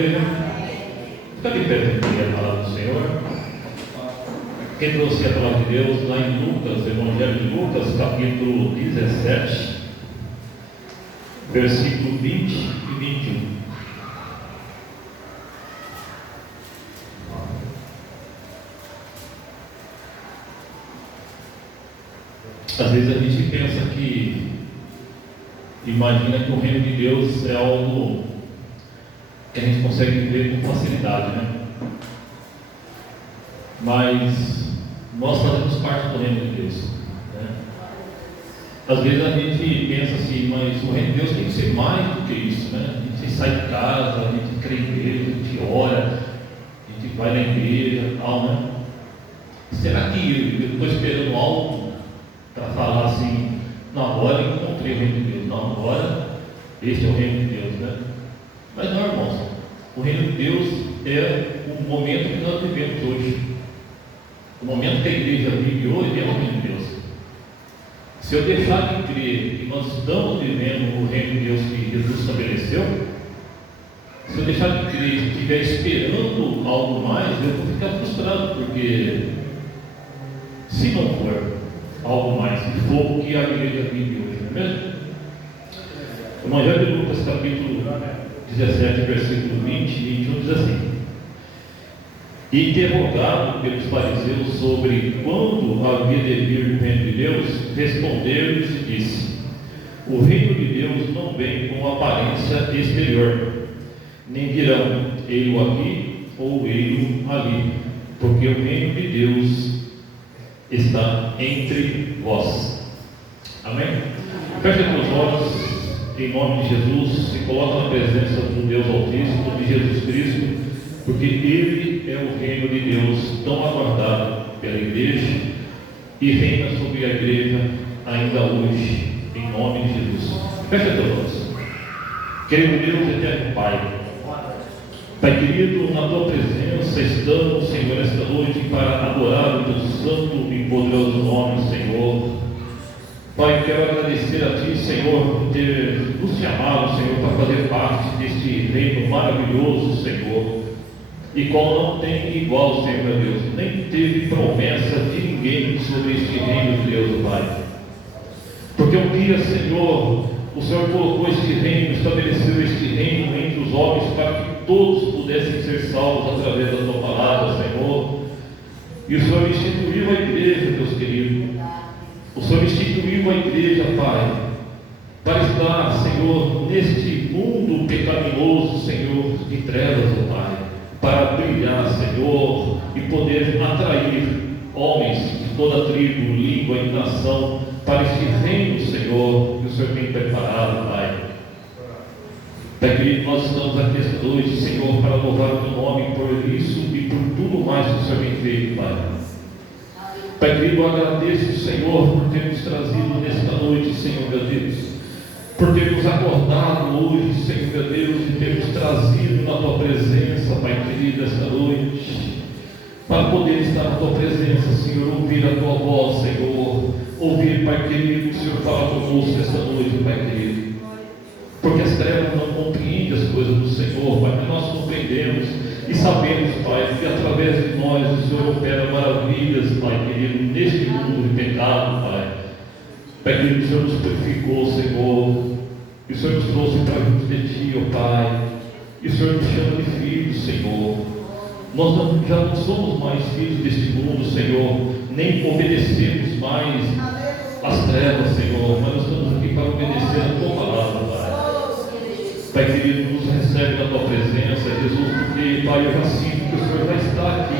igreja? Fica de pé para a palavra do Senhor. Quem trouxe a palavra de Deus lá em Lucas, Evangelho de Lucas, capítulo 17, versículo 20 e 21. Às vezes a gente pensa imagina que o reino de Deus é algo que a gente consegue viver com facilidade, né? Mas nós fazemos parte do reino de Deus, né? Às vezes a gente pensa assim, mas o reino de Deus tem que ser mais do que isso, né? A gente sai de casa, a gente crê em Deus, a gente ora, a gente vai na igreja, tal, né? Será que eu estou esperando algo para falar assim, não, agora eu encontrei o reino de Deus, não, agora este é o reino de Deus, né? Mas não, irmãos, o reino de Deus é o momento que nós vivemos hoje. O momento que a igreja vive hoje é o reino de Deus. Se eu deixar de crer que nós estamos vivendo o reino de Deus que Jesus estabeleceu, se eu deixar de crer e estiver esperando algo mais, eu vou ficar frustrado, porque se não for algo mais, se for o que a igreja vive hoje, não é mesmo? O Evangelho de Lucas, capítulo 17, versículo 20 e 21 diz assim: interrogado pelos fariseus sobre quando havia de vir o reino de Deus, respondeu-lhes e disse: o reino de Deus não vem com aparência exterior, nem dirão ei-lo aqui ou ei-lo ali, porque o reino de Deus está entre vós. Amém? Feche os olhos em nome de Jesus, se coloca na presença do Deus Altíssimo, de Jesus Cristo, porque Ele é o reino de Deus tão aguardado pela igreja e reina sobre a igreja ainda hoje, em nome de Jesus. Feche os olhos. Querido Deus eterno Pai, Pai querido, na Tua presença estamos, Senhor, esta noite para adorar o Teu santo e poderoso nome, Senhor. Pai, quero agradecer a Ti, Senhor, por ter nos chamado, Senhor, para fazer parte deste reino maravilhoso, Senhor, e qual não tem igual, Senhor, meu Deus, nem teve promessa de ninguém sobre este reino de Deus, Pai. Porque um dia, Senhor, o Senhor colocou este reino, estabeleceu este reino entre os homens para que todos pudessem ser salvos através da Tua palavra, Senhor. E o Senhor instituiu a igreja, Deus querido. O Senhor instituiu a igreja, Pai, para estar, Senhor, neste mundo pecaminoso, Senhor, de trevas, ó Pai, para brilhar, Senhor, e poder atrair homens de toda tribo, língua e nação para este reino, Senhor, que o Senhor tem preparado, Pai. Pai querido, nós estamos aqui esta noite, Senhor, para louvar o Teu nome por isso e por tudo mais que o Senhor tem feito, Pai. Pai querido, eu agradeço, Senhor, por ter nos trazido nesta noite, Senhor, meu Deus, por ter nos acordado hoje, Senhor, meu Deus, e ter nos trazido na Tua presença, Pai querido, esta noite, para poder estar na Tua presença, Senhor, ouvir a Tua voz, Senhor, ouvir, Pai querido, o Senhor falar conosco esta noite, Pai querido, porque as trevas não compreendem as coisas do Senhor, Pai, mas nós compreendemos e sabemos, Pai, que através de nós o Senhor opera maravilhas, Pai querido, neste mundo de pecado, Pai. Pai querido, o Senhor nos purificou, Senhor, e o Senhor nos trouxe para junto de Ti, ó Pai, e o Senhor nos chama de filhos, Senhor. Nós já não somos mais filhos deste mundo, Senhor, nem obedecemos mais as trevas, Senhor, mas nós estamos aqui para obedecer a Tua palavra, Pai. Pai querido, nos recebe na Tua presença, Jesus, porque, Pai, eu já sinto que o Senhor já está aqui.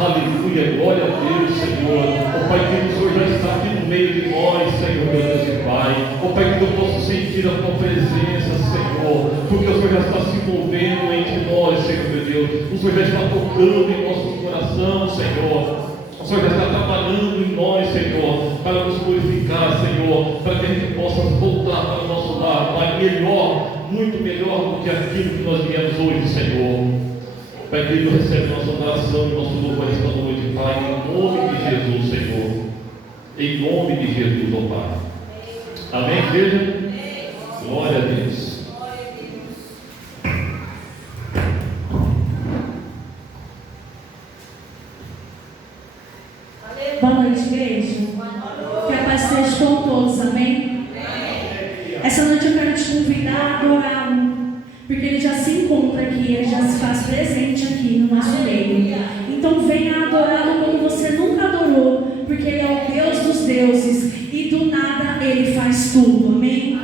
Aleluia, glória a Deus, Senhor. Ó Pai querido, o Senhor já está aqui no meio de nós, Senhor, meu Deus e Pai. Ó Pai querido, eu posso sentir a Tua presença, Senhor, porque o Senhor já está se movendo entre nós, Senhor, meu Deus. O Senhor já está tocando em nosso coração, Senhor. O Senhor já está trabalhando em nós, Senhor, para nos purificar, Senhor, para que a gente possa voltar para o nosso lar, Pai, melhor, muito melhor do que aquilo que nós viemos hoje, Senhor. Pai querido, recebe nossa oração e nosso louvor esta noite, Pai, em nome de Jesus, Senhor. Em nome de Jesus, ó Pai. Amém, igreja? Glória a Deus. Boa noite, igreja. Que a paz esteja com todos, amém? Essa noite eu quero te convidar a adorá-lo, porque ele já se encontra aqui, ele já se faz presente aqui no nosso meio. Então venha adorá-lo como você nunca adorou, porque ele é o Deus dos deuses e do nada ele faz tudo, amém?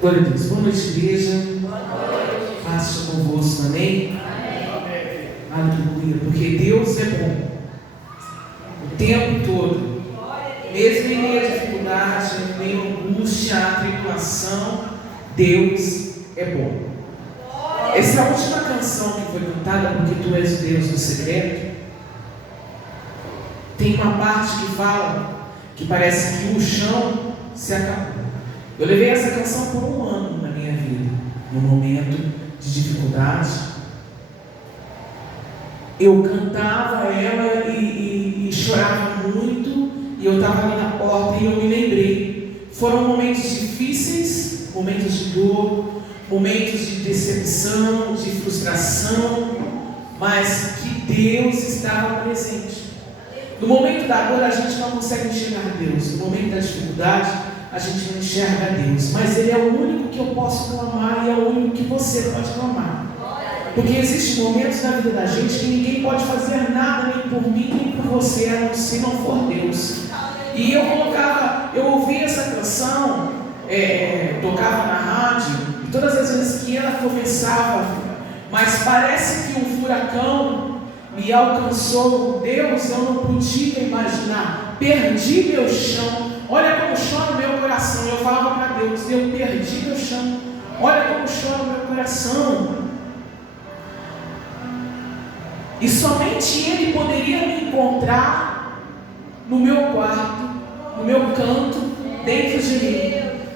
Glória a Deus. Boa noite, igreja. Paz seja convosco, amém? Aleluia. Porque Deus é bom o tempo todo. Mesmo em meio à dificuldade, em meio à angústia, à tribulação, Deus é bom. Essa é a última canção que foi cantada, Porque Tu És o Deus do Secreto. Tem uma parte que fala que parece que o chão se acabou. Eu levei essa canção por um ano na minha vida, num momento de dificuldade. Eu cantava ela e chorava muito, e eu estava ali na porta e eu me lembrei. Foram momentos difíceis, momentos de dor, momentos de decepção, de frustração, mas que Deus estava presente. No momento da dor a gente não consegue enxergar Deus, no momento da dificuldade a gente não enxerga Deus, mas Ele é o único que eu posso clamar e é o único que você pode clamar. Porque existem momentos na vida da gente que ninguém pode fazer nada, nem por mim, nem por você, se não for Deus. E eu ouvia essa canção, tocava na rádio, e todas as vezes que ela começava, mas parece que um furacão me alcançou. Deus, eu não podia imaginar, perdi meu chão. Olha como chora o meu coração. Eu falava para Deus, eu perdi meu chão. Olha como chora o meu coração. E somente Ele poderia me encontrar no meu quarto, no meu canto, dentro de mim.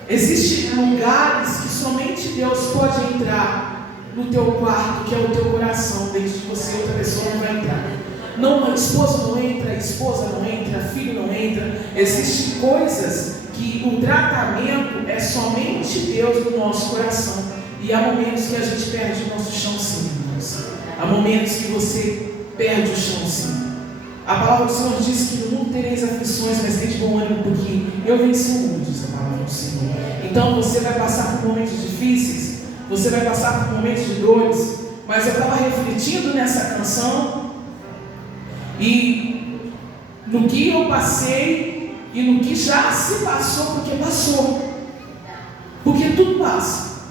Existem lugares que somente Deus pode entrar no teu quarto, que é o teu coração. Dentro de você, outra pessoa não vai entrar. Não, a esposa não entra, a esposa não entra, filho não entra. Existem coisas que o tratamento é somente Deus no nosso coração. E há momentos que a gente perde o nosso chão, sim, irmãos. Há momentos que você perde o chão, sim. A palavra do Senhor diz que no mundo tereis aflições, mas tem de bom ânimo, porque eu venci o mundo, diz a palavra do Senhor. Então você vai passar por momentos difíceis, você vai passar por momentos de dores, mas eu estava refletindo nessa canção e no que eu passei e no que já se passou, porque passou, porque tudo passa,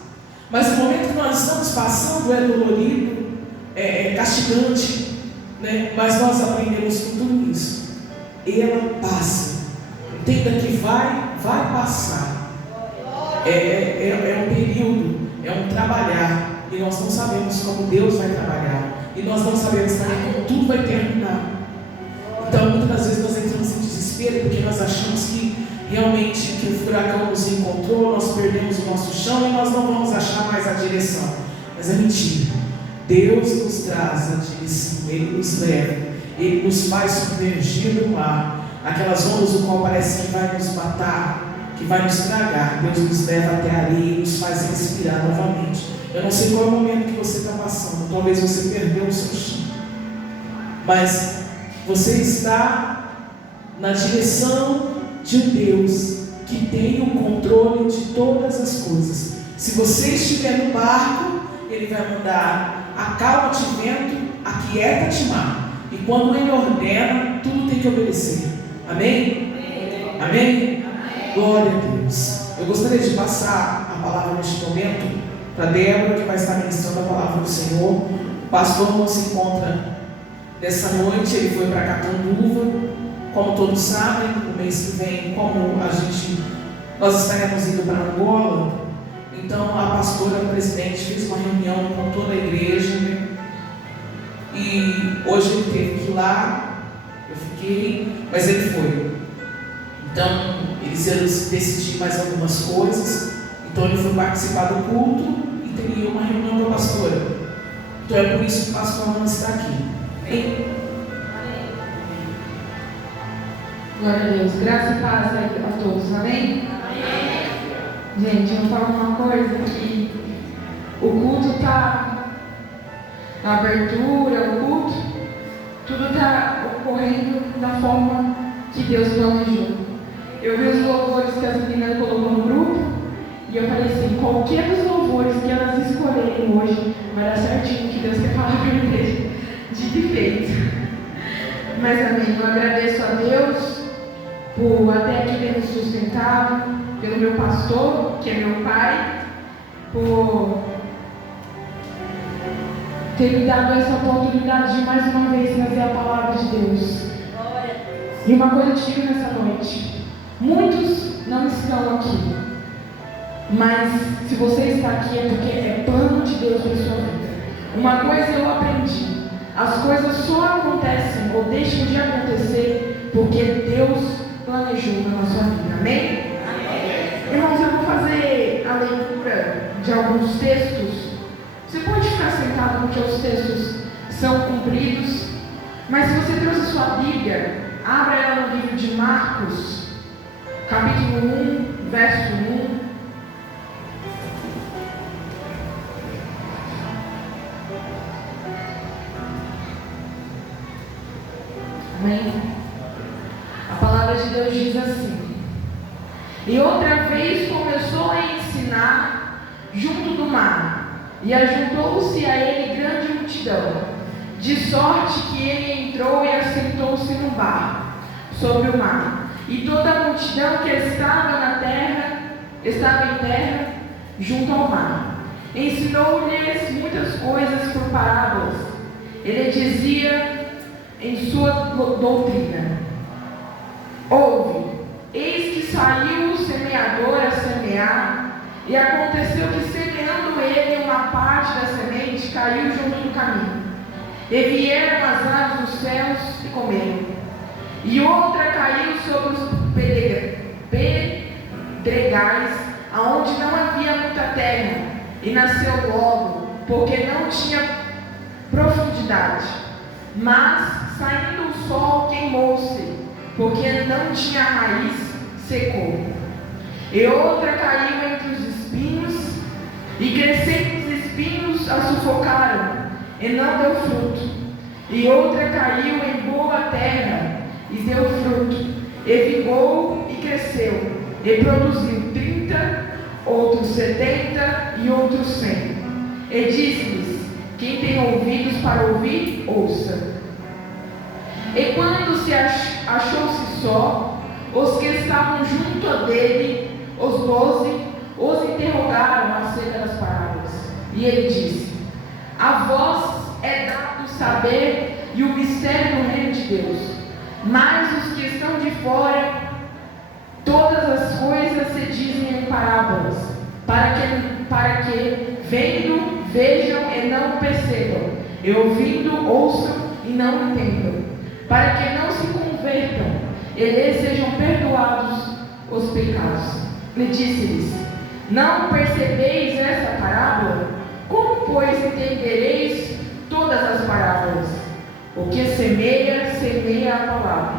mas o momento que nós estamos passando é dolorido, é castigante, né? Mas nós aprendemos com tudo isso. Ela passa. Entenda que vai passar. É um período, é um trabalhar, e nós não sabemos como Deus vai trabalhar, e nós não sabemos também como tudo vai terminar. Então muitas das vezes nós entramos em desespero porque nós achamos que realmente que o furacão nos encontrou, nós perdemos o nosso chão e nós não vamos achar mais a direção. Mas é mentira. Deus nos traz a direção, Ele nos leva, Ele nos faz submergir no mar, aquelas ondas o qual parece que vai nos matar, que vai nos tragar. Deus nos leva até a areia e nos faz respirar novamente. Eu não sei qual é o momento que você está passando, talvez você perdeu o seu chão, mas você está na direção de um Deus que tem o controle de todas as coisas. Se você estiver no barco, Ele vai mandar: acalma-te vento, aquieta-te mar. E quando Ele ordena, tudo tem que obedecer. Amém? Amém? Glória a Deus. Eu gostaria de passar a palavra neste momento para Débora, que vai estar ministrando a palavra do Senhor. O pastor não se encontra nessa noite, ele foi para Catanduva. Como todos sabem, no mês que vem, nós estaremos indo para Angola. Então a pastora, a presidente, fez uma reunião com toda a igreja, né? E hoje ele teve que ir lá, eu fiquei, mas ele foi. Então eles iam decidir mais algumas coisas, então ele foi participar do culto e teria uma reunião com a pastora. Então é por isso que o pastor não está aqui. Amém? Glória a Deus, graça e paz a todos, amém? Gente, eu vou falar uma coisa, que o culto está, a abertura, o culto, tudo está ocorrendo da forma que Deus planejou. Eu vi os louvores que as meninas colocou no grupo, e eu falei assim: qualquer dos louvores que elas escolherem hoje, vai dar certinho, que Deus quer falar para a igreja, de feito. Mas amém, eu agradeço a Deus por até aqui ter me sustentado, pelo meu pastor, que é meu pai, por ter me dado essa oportunidade de mais uma vez trazer a palavra de Deus. E uma coisa eu te digo nessa noite: muitos não estão aqui, mas se você está aqui é porque é plano de Deus para sua vida. Uma coisa eu aprendi: as coisas só acontecem ou deixam de acontecer porque Deus planejou na nossa vida. Amém? Irmãos, eu vou fazer a leitura de alguns textos. Você pode ficar sentado porque os textos são cumpridos, mas se você trouxe sua Bíblia, abra ela no livro de Marcos, capítulo 1, verso 1. Amém? A palavra de Deus diz assim: e outra vez começou a ensinar junto do mar, e ajuntou-se a ele grande multidão, de sorte que ele entrou e assentou-se no barco sobre o mar, e toda a multidão que estava em terra junto ao mar. Ensinou-lhes muitas coisas por parábolas. Ele dizia em sua doutrina: ouve, eis que saiu o semeador a semear, e aconteceu que, semeando ele, uma parte da semente caiu junto do caminho, e vieram as aves dos céus e comeram. E outra caiu sobre os pedregais, aonde não havia muita terra, e nasceu logo, porque não tinha profundidade. Mas, saindo o sol, queimou-se, porque não tinha raiz, secou. E outra caiu entre os espinhos, e crescendo os espinhos a sufocaram, e não deu fruto. E outra caiu em boa terra, e deu fruto, e vingou e cresceu, e produziu 30, outros 70 e outros 100. E disse-lhes: quem tem ouvidos para ouvir, ouça. E quando se achou-se só, os que estavam junto a dele, os 12, os interrogaram acerca das parábolas. E ele disse: a vós é dado saber e o mistério do reino de Deus, mas os que estão de fora, todas as coisas se dizem em parábolas, para que vendo, vejam e não percebam, e ouvindo, ouçam e não entendam, para que não se convertam e lhes sejam perdoados os pecados. E disse-lhes: não percebeis essa parábola? Como, pois, entendereis todas as parábolas? O que semeia, semeia a palavra.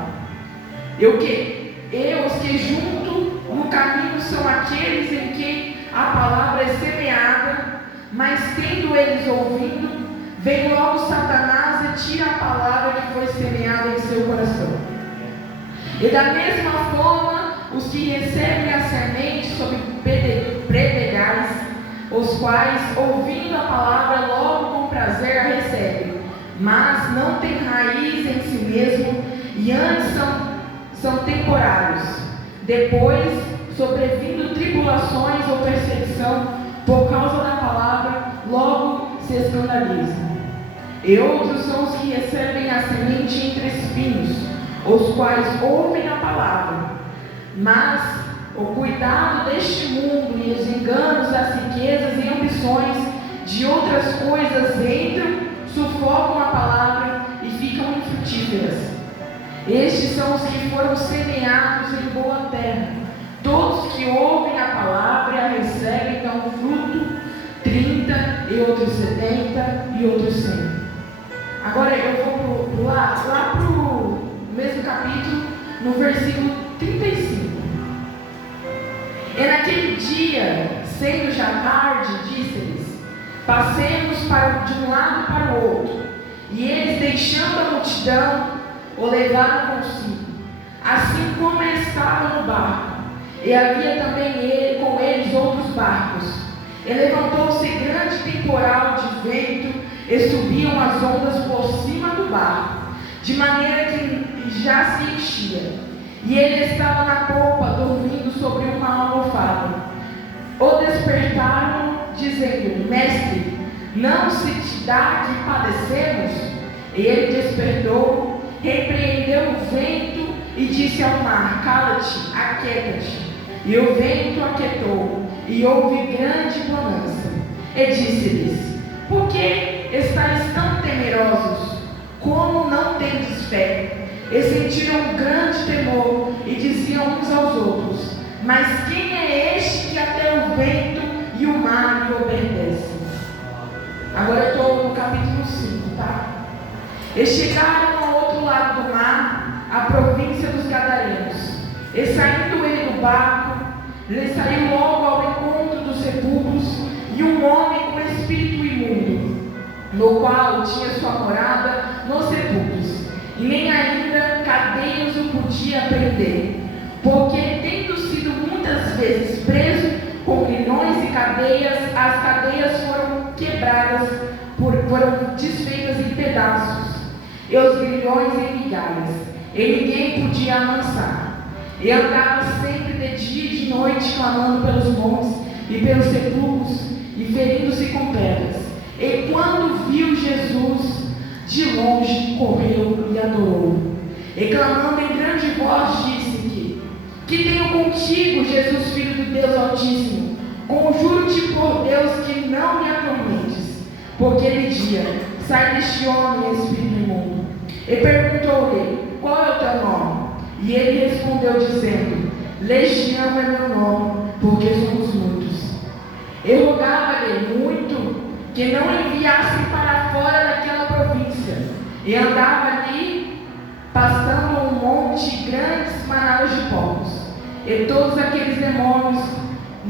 E os que junto no caminho são aqueles em que a palavra é semeada, mas tendo eles ouvido, vem logo Satanás e tira a palavra que foi semeada em seu coração. E da mesma forma, os que recebem a semente sobre pedregais, os quais, ouvindo a palavra, logo com prazer a recebem, mas não têm raiz em si mesmo, e antes são temporários. Depois, sobrevindo tribulações ou perseguição por causa da palavra, logo se escandalizam. E outros são os que recebem a semente entre espinhos, os quais ouvem a palavra, mas o cuidado deste mundo e os enganos das riquezas e ambições de outras coisas entram, sufocam a palavra e ficam infrutíferas. Estes são os que foram semeados em boa terra. Todos que ouvem a palavra e a recebem dão fruto, 30 e outros 70 e outros 100. Agora eu vou lá para o mesmo capítulo, no versículo 35. E naquele dia, sendo já tarde, disse-lhes: passemos de um lado para o outro. E eles, deixando a multidão, o levaram consigo, assim como ele estava no barco. E havia também com eles outros barcos. E levantou-se grande temporal de vento, e subiam as ondas por cima do barco, de maneira que já se enchia. E ele estava na polpa, dormindo sobre uma almofada. O despertaram de dizendo: Mestre, não se te dá que padecemos? Ele despertou, repreendeu o vento e disse ao mar: Cala-te, aquieta-te. E o vento aquietou, e houve grande bonança. E disse-lhes: Por que estáis tão temerosos? Como não tendes fé? E sentiram grande temor, e diziam uns aos outros: Mas quem é este que até o vento e o mar lhe obedecem? Agora eu estou no capítulo 5, tá? E chegaram ao outro lado do mar, a província dos Gadarenos. E saindo ele do barco, ele saiu logo ao encontro dos sepulcros, e um homem com espírito imundo, no qual tinha sua morada nos sepulcros, e nem ainda cadeias o podia prender, porque tendo sido muitas vezes preso com grilhões e cadeias, as cadeias foram quebradas, foram desfeitas em pedaços, e os grilhões em migalhas, e ninguém podia amansar. E andava sempre de dia e de noite, clamando pelos montes e pelos sepulcros, e ferindo-se com pedras. E quando viu Jesus de longe, correu e adorou. E clamando em grande voz, disse: Que tenho contigo, Jesus, Filho do Deus Altíssimo? Conjuro-te por Deus que não me atormentes. Porque ele dizia: Sai deste homem, espírito imundo. E perguntou-lhe: Qual é o teu nome? E ele respondeu dizendo: Legião é meu nome, porque somos muitos. E rogava-lhe muito que não enviassem para fora daquela província. E andava ali, pastando um monte grandes manadas de porcos. E todos aqueles demônios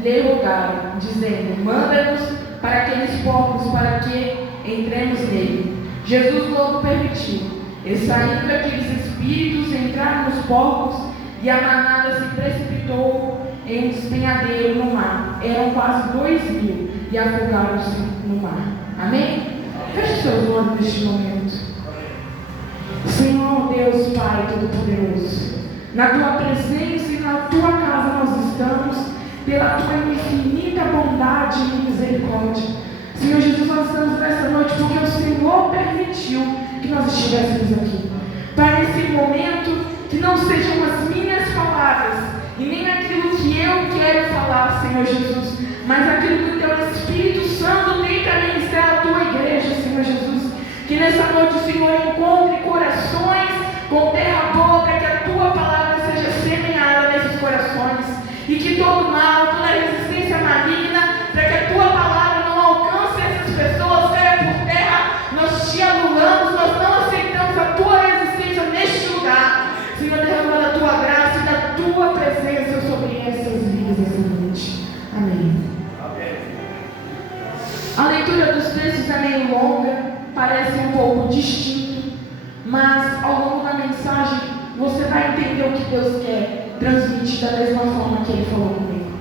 lhe rogaram, dizendo: Manda-nos para aqueles porcos, para que entremos nele. Jesus logo permitiu. E saindo aqueles espíritos, entraram nos porcos, e a manada se precipitou em um despenhadeiro no mar. Eram quase 2.000, e afogaram-se no mar. Amém? Feche seus olhos neste momento. Senhor Deus Pai Todo-Poderoso, na Tua presença e na Tua casa nós estamos, pela Tua infinita bondade e misericórdia. Senhor Jesus, nós estamos nessa noite porque o Senhor permitiu que nós estivéssemos aqui. Para esse momento, que não sejam as minhas palavras e nem aquilo que eu quero falar, Senhor Jesus, mas aquilo que o Teu Espírito Santo tem para ministrar à Tua igreja, Senhor Jesus. Que nessa noite o Senhor encontre corações com terra boa, para que a Tua palavra seja semeada nesses corações, e que todo mal, toda resistência maligna, para que a Tua palavra não alcance essas pessoas, caia por terra. Nós te anulamos, nós não aceitamos a Tua resistência neste lugar. Senhor, derrama a Tua graça e da Tua presença sobre essas vidas essa noite. Amém. A leitura dos textos é meio longa, parece um pouco distinto, mas ao longo da mensagem você vai entender o que Deus quer transmitir da mesma forma que Ele falou comigo.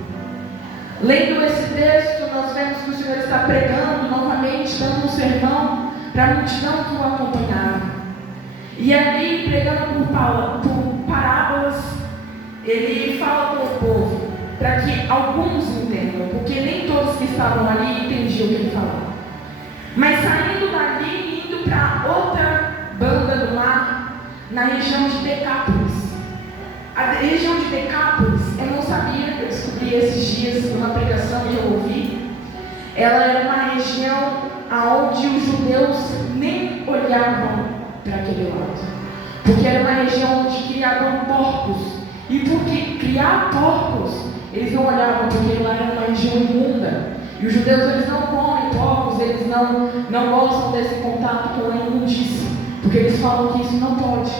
Lendo esse texto, nós vemos que o Senhor está pregando novamente, dando um sermão para a multidão que o acompanhava. E ali, pregando por parábolas, Ele fala com o povo, para que alguns entendam, porque nem todos que estavam ali entendiam o que Ele falava. Mas saindo dali e indo para outra banda do mar, na região de Decápolis. A região de Decápolis, eu não sabia, eu descobri esses dias numa pregação que eu ouvi. Ela era uma região onde os judeus nem olhavam para aquele lado, porque era uma região onde criavam porcos. E porque criar porcos, eles não olhavam, porque lá era uma região imunda. E os judeus, eles não comem porcos, eles não gostam desse contato com a imundícia, porque eles falam que isso não pode.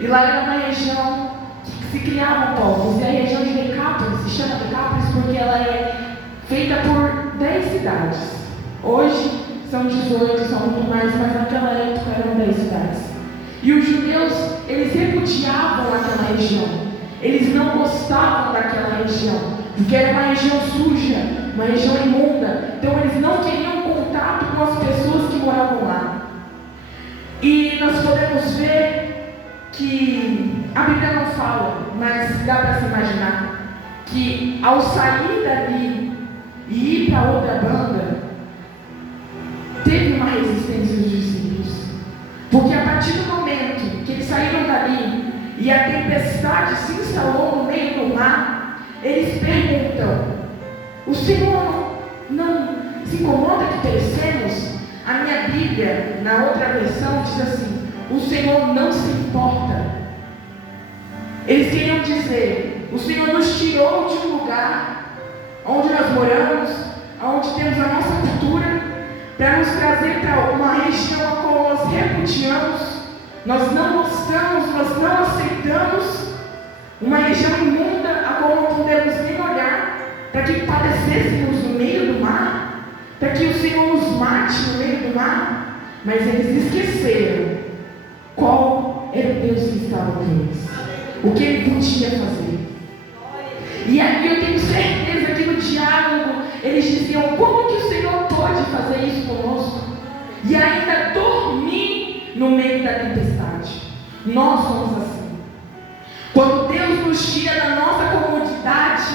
E lá era uma região que se criavam porcos. E a região de Decápolis se chama Decápolis porque ela é feita por 10 cidades. Hoje são 18, são muito mais, mas naquela época eram 10 cidades. E os judeus, eles repudiavam aquela região. Eles não gostavam daquela região, porque era uma região suja, uma região imunda. Então eles não queriam contato com as pessoas que moravam lá. E nós podemos ver que a Bíblia não fala, mas dá para se imaginar que ao sair dali e ir para outra banda, teve uma resistência dos discípulos. Porque a partir do momento que eles saíram dali e a tempestade se instalou no meio do mar, eles perguntam: o Senhor não se incomoda que perecemos? A minha Bíblia, na outra versão, diz assim: o Senhor não se importa. Eles queriam dizer: o Senhor nos tirou de um lugar onde nós moramos, onde temos a nossa cultura, para nos trazer para uma região a qual nós repudiamos, nós não gostamos, nós não aceitamos, uma região imunda a qual não podemos nem olhar, para que padecêssemos no meio do mar, para que o Senhor nos mate no meio do mar. Mas eles esqueceram qual era o Deus que estava com eles, o que ele podia fazer. E aí eu tenho certeza que no diálogo eles diziam: como que o Senhor pode fazer isso conosco e ainda dormir no meio da tempestade? Nós somos assim. Quando Deus nos tira da nossa comodidade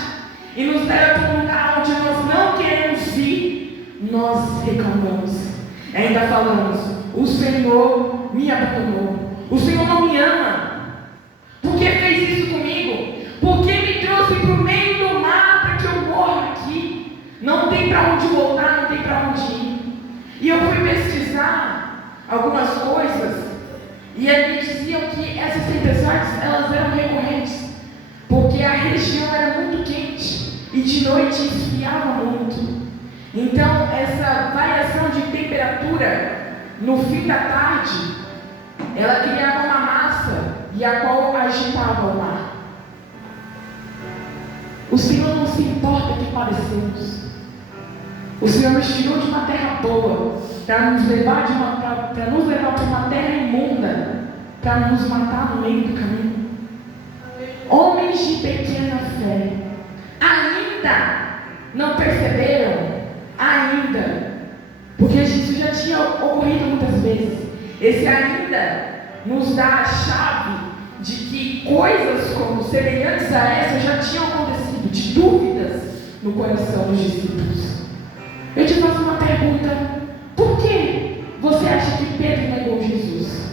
e nos leva para um lugar onde nós não queremos ir, nós reclamamos, ainda falamos: o Senhor me abandonou, o Senhor não me ama. Por que fez isso comigo? Por que me trouxe para o meio do mar para que eu morra aqui? Não tem para onde voltar, não tem para onde ir. E eu fui pesquisar algumas coisas e eles diziam que essas tempestades elas eram recorrentes, porque a região era muito quente e de noite esfriava muito. Então essa variação de temperatura no fim da tarde, ela criava uma massa e a qual agitava o mar. O Senhor não se importa que padecemos. O Senhor nos tirou de uma terra boa para nos levar para uma terra imunda, para nos matar no meio do caminho. Homens de pequena fé ainda não perceberam, ainda, porque isso já tinha ocorrido muitas vezes. Esse ainda nos dá a chave de que coisas como semelhantes a essa já tinham acontecido, de dúvidas no coração dos discípulos. Eu te faço uma pergunta: por que você acha que Pedro negou Jesus?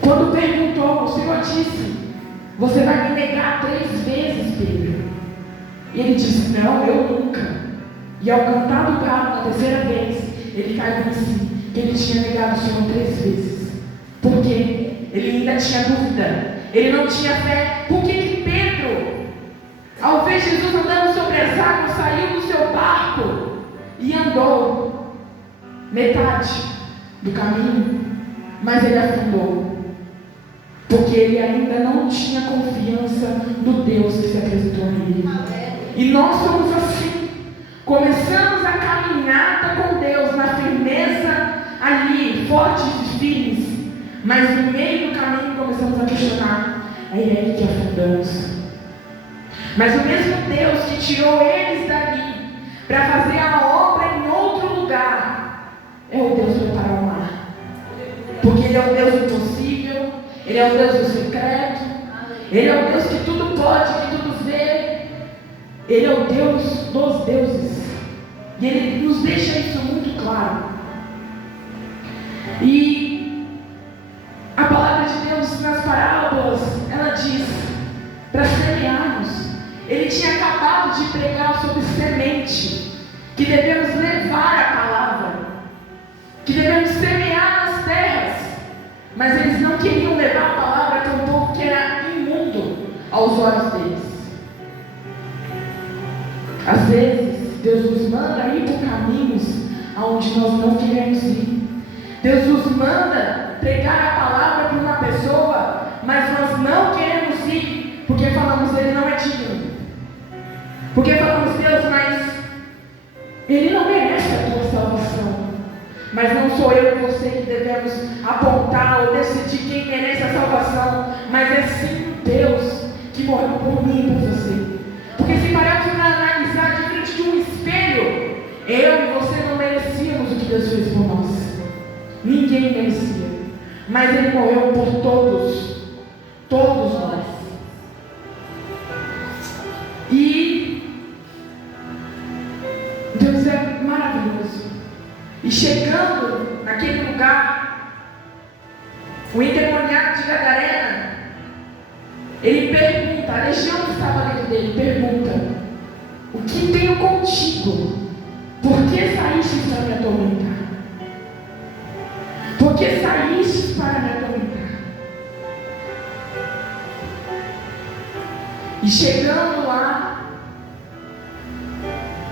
Quando perguntou, o Senhor disse: você vai me negar 3 vezes, Pedro. E ele disse: não, eu nunca. E ao cantar do galo na 3ª vez, ele caiu em si, que ele tinha negado o Senhor 3 vezes. Por quê? Ele ainda tinha dúvida, ele não tinha fé. Por que Pedro, ao ver Jesus andando sobre as águas, saiu do seu barco e andou metade do caminho, mas ele afundou? Porque ele ainda não tinha confiança no Deus que se apresentou a ele. E nós somos assim. Começamos a caminhada com Deus na firmeza ali, fortes e firmes, mas no meio do caminho começamos a questionar. É aí que afundamos. Mas o mesmo Deus que tirou eles dali para fazer a obra em outro lugar é o Deus do preparar o mar. Porque Ele é o Deus do possível, Ele é o Deus do secreto, Ele é o Deus que tudo pode, que tudo vê. Ele é o Deus dos deuses. E Ele nos deixa isso muito claro. E a palavra de Deus nas parábolas, ela diz para semearmos. Ele tinha acabado de pregar sobre semente, que devemos levar a palavra, que devemos semear nas terras. Mas eles não queriam levar a palavra para um povo que era imundo aos olhos deles. Às vezes, Deus nos manda ir por caminhos aonde nós não queremos ir. Deus nos manda pregar a palavra para uma pessoa, mas nós não queremos ir, porque falamos: ele não é digno. Porque falamos: Deus, mas ele não merece a tua salvação. Mas não sou eu e você que devemos apontar ou decidir quem merece a salvação, mas é sim Deus que morreu por mim e por você. Porque se pararmos para analisar de frente de um espelho, eu e você não merecíamos o que Deus fez por nós. Ninguém merecia. Mas Ele morreu por todos. Todos nós. E E chegando naquele lugar, o endemoniado de Gadarena, ele pergunta, a legião que estava dentro dele pergunta: o que tenho contigo? Por que saíste para me atormentar? Por que saíste para me atormentar? E chegando lá,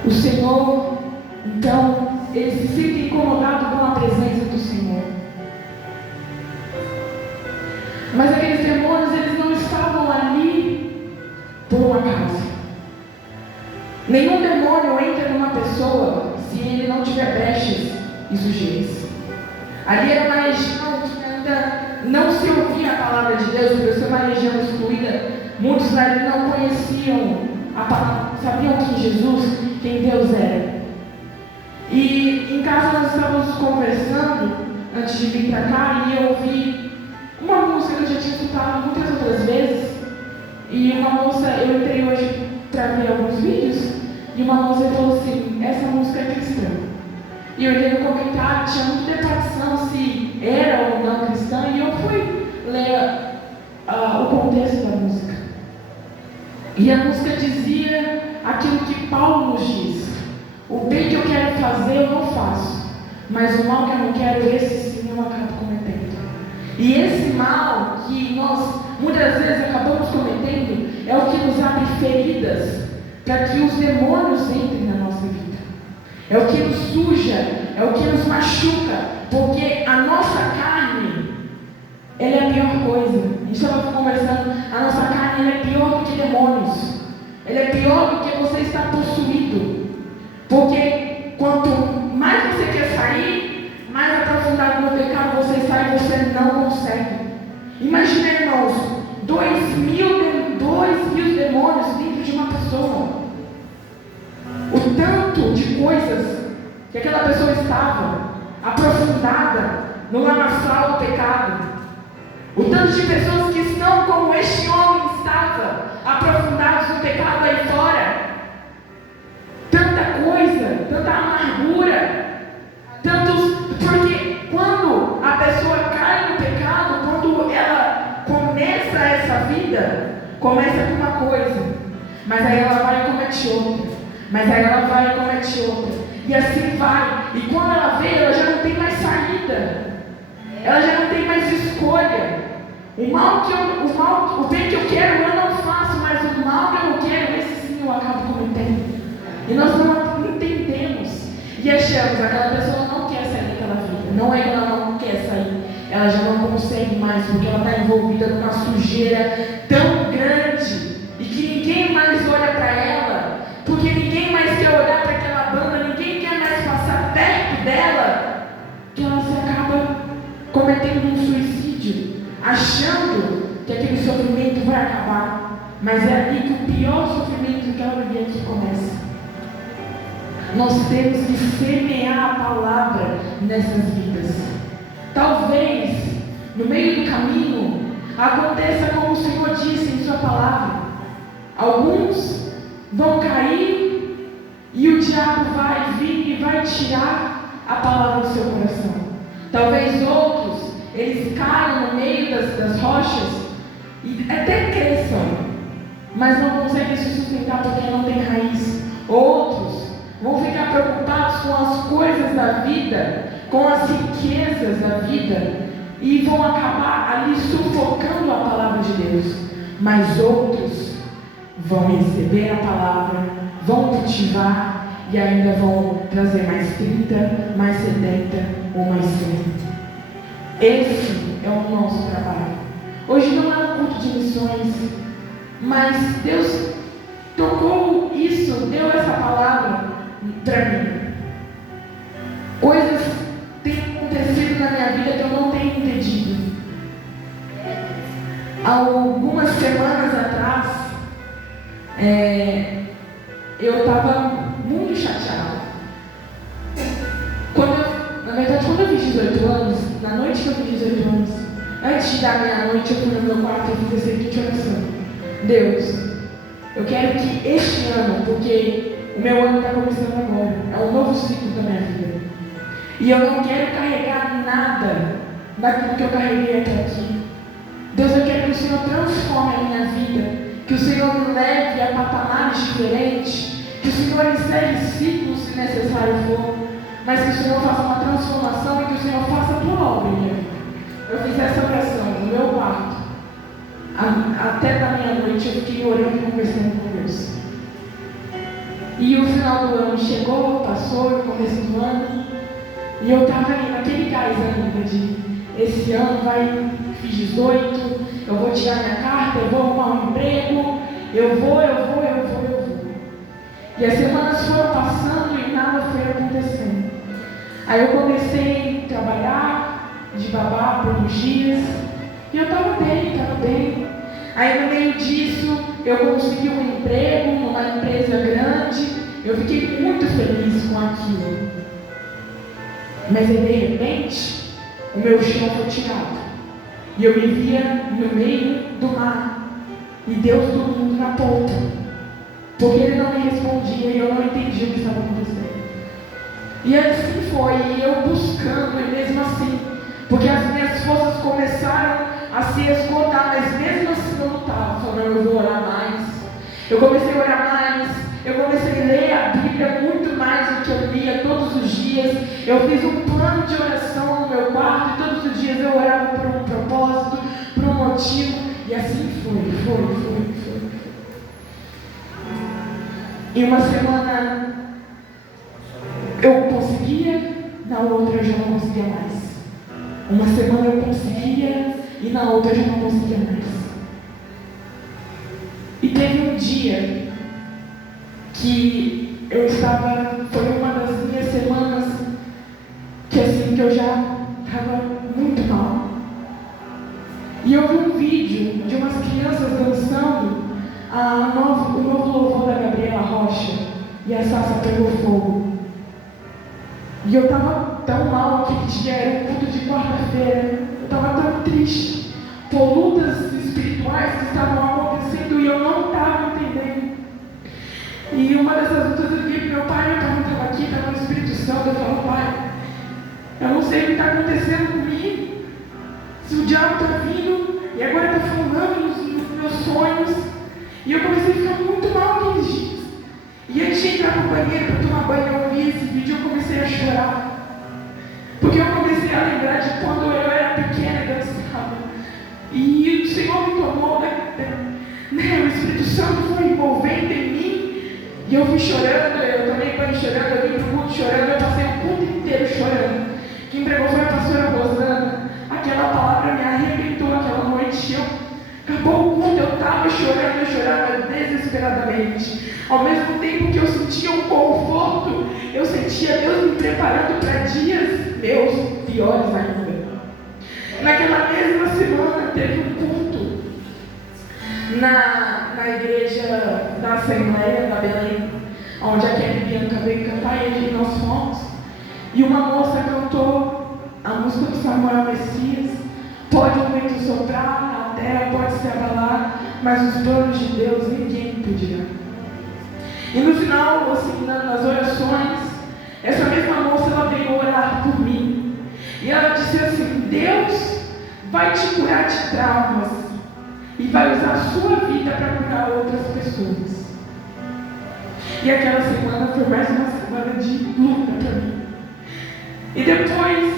o Senhor, então, ele se sente incomodado com a presença do Senhor. Mas aqueles demônios, eles não estavam ali por um acaso. Nenhum demônio entra numa pessoa se ele não tiver brechas e sujeiras. Ali era uma região que ainda não se ouvia a palavra de Deus, por ser uma região excluída. Muitos ali não conheciam a palavra, sabiam quem Jesus, quem Deus era. E em casa nós estávamos conversando antes de vir para cá, e eu ouvi uma música que eu já tinha escutado muitas outras vezes. E uma moça, eu entrei hoje para ver alguns vídeos, e uma moça falou assim: essa música é cristã. E eu olhei no comentário, tinha muita repartição se era ou não cristã, e eu fui ler o contexto da música. E a música dizia aquilo que Paulo nos diz: o bem que eu quero fazer eu não faço, mas o mal que eu não quero, esse sim eu acabo cometendo. E esse mal que nós muitas vezes acabamos cometendo é o que nos abre feridas para que os demônios entrem na nossa vida. É o que nos suja, é o que nos machuca, porque a nossa carne, ela é a pior coisa. A gente estava conversando, a nossa carne ela é pior do que demônios. Ela é pior do que você estar possuído. Porque quanto mais você quer sair, mais aprofundado no pecado você sai e você não consegue. Imagina, irmãos, 2.000 demônios dentro de uma pessoa. O tanto de coisas que aquela pessoa estava aprofundada no lamaçal do pecado. O tanto de pessoas que estão como este homem estava, aprofundados no pecado aí fora. Tanta coisa, tanta amargura, porque quando a pessoa cai no pecado, quando ela começa essa vida, começa com uma coisa, mas aí ela vai e comete outra, mas aí ela vai e comete outra, e assim vai, e quando ela vê, ela já não tem mais saída, ela já não tem mais escolha. O bem que eu quero eu não faço, mas o mal que eu não quero, esse sim eu acabo cometendo. E nós não entendemos e achamos que aquela pessoa não quer sair daquela vida. Não é que ela não quer sair, ela já não consegue mais, porque ela está envolvida numa sujeira tão grande e que ninguém mais olha para ela, porque ninguém mais quer olhar para aquela banda, ninguém quer mais passar perto dela, que ela se acaba cometendo um suicídio, achando que aquele sofrimento vai acabar. Mas é ali que o pior sofrimento que ela vivia aqui começa. Nós temos que semear a palavra nessas vidas. Talvez, no meio do caminho, aconteça como o Senhor disse em sua palavra. Alguns vão cair e o diabo vai vir e vai tirar a palavra do seu coração. Talvez outros, eles caiam no meio das rochas e até cresçam, mas não conseguem se sustentar porque não tem raiz. Outros vão ficar preocupados com as coisas da vida, com as riquezas da vida, e vão acabar ali sufocando a palavra de Deus. Mas outros vão receber a palavra, vão cultivar e ainda vão trazer mais 30, mais 70 ou mais 100. Esse é o nosso trabalho. Hoje não é um culto de missões, mas Deus tocou isso, deu essa palavra para mim. Coisas têm acontecido na minha vida que eu não tenho entendido. Há algumas semanas atrás, eu estava muito chateada. Na verdade, quando eu fiz 18 anos, na noite que eu fiz 18 anos, antes da meia-noite, eu fui no meu quarto e fiz a seguinte oração: Deus, eu quero que este ano, porque o meu ano está começando agora, é um novo ciclo da minha vida, E eu não quero carregar nada daquilo que eu carreguei até aqui. Deus, eu quero que o Senhor transforme a minha vida, que o Senhor me leve a patamares diferentes, que o Senhor encerre ciclos se necessário for, mas que o Senhor faça uma transformação e que o Senhor faça a tua obra em minha vida. Eu fiz essa oração no meu quarto. Até da meia-noite eu fiquei orando e conversando com Deus. E o final do ano chegou, passou, o começo do ano, e eu estava ali naquele gás ainda de esse ano fiz 18, eu vou tirar minha carta, eu vou arrumar um emprego, eu vou. E as semanas foram passando e nada foi acontecendo. Aí eu comecei a trabalhar de babá por uns dias, e eu estava bem. Aí no meio disso, eu consegui um emprego numa empresa grande, eu fiquei muito feliz com aquilo. Mas aí, de repente, o meu chão foi tirado. E eu me via no meio do mar, e Deus dormindo na ponta, porque Ele não me respondia e eu não entendia o que estava acontecendo. E assim foi, e eu buscando, e mesmo assim, porque as minhas forças começaram a se esgotar, mas mesmo assim eu não estava falando, eu vou orar mais. Eu comecei a orar mais, eu comecei a ler a Bíblia muito mais do que eu lia todos os dias. Eu fiz um plano de oração no meu quarto, e todos os dias eu orava por um propósito, por um motivo, e assim foi. Em uma semana eu conseguia, na outra eu já não conseguia mais. Uma semana eu conseguia e na outra eu já não conseguia mais. E teve um dia que eu estava, foi uma das minhas semanas que eu já estava muito mal. E eu vi um vídeo de umas crianças dançando o novo louvor da Gabriela Rocha, e a Sassa pegou fogo. E eu estava tão mal aquele dia, era um culto de quarta-feira, eu estava tão triste, por lutas espirituais que estavam acontecendo e eu não estava entendendo. E uma dessas lutas eu liguei para meu pai não estava aqui, estava no Espírito Santo. Eu falo, pai, eu não sei o que está acontecendo comigo, se o diabo está vindo e agora está falando nos meus sonhos. E eu comecei a ficar muito mal aqueles dias. E antes de entrar no banheiro para tomar banho, eu vi esse vídeo e eu comecei a chorar. Porque eu comecei a lembrar de quando eu era pequena e dançava. E o Senhor me tomou, o Espírito Santo foi envolvendo em mim. E eu fui chorando, eu tomei banho chorando, eu vim para o culto chorando, eu passei o culto inteiro chorando. Quem pregou foi a pastora Rosana. Aquela palavra me arrebentou aquela noite. Acabou o culto, eu estava chorando, eu chorava desesperadamente. Ao mesmo tempo que eu sentia um conforto, eu sentia Deus me preparando para dias meus piores ainda. Naquela mesma semana teve um culto na igreja da Assembleia da Belém, onde a Kelly Bianca veio cantar e nós fomos. E uma moça cantou a música do Samuel Messias. Pode o vento soprar, a terra pode se abalar, mas os planos de Deus ninguém impedirá. E no final, assim, nas orações, essa mesma moça ela veio orar por mim. E ela disse assim: Deus vai te curar de traumas e vai usar a sua vida para curar outras pessoas. E aquela semana foi mais uma semana de luta para mim. E depois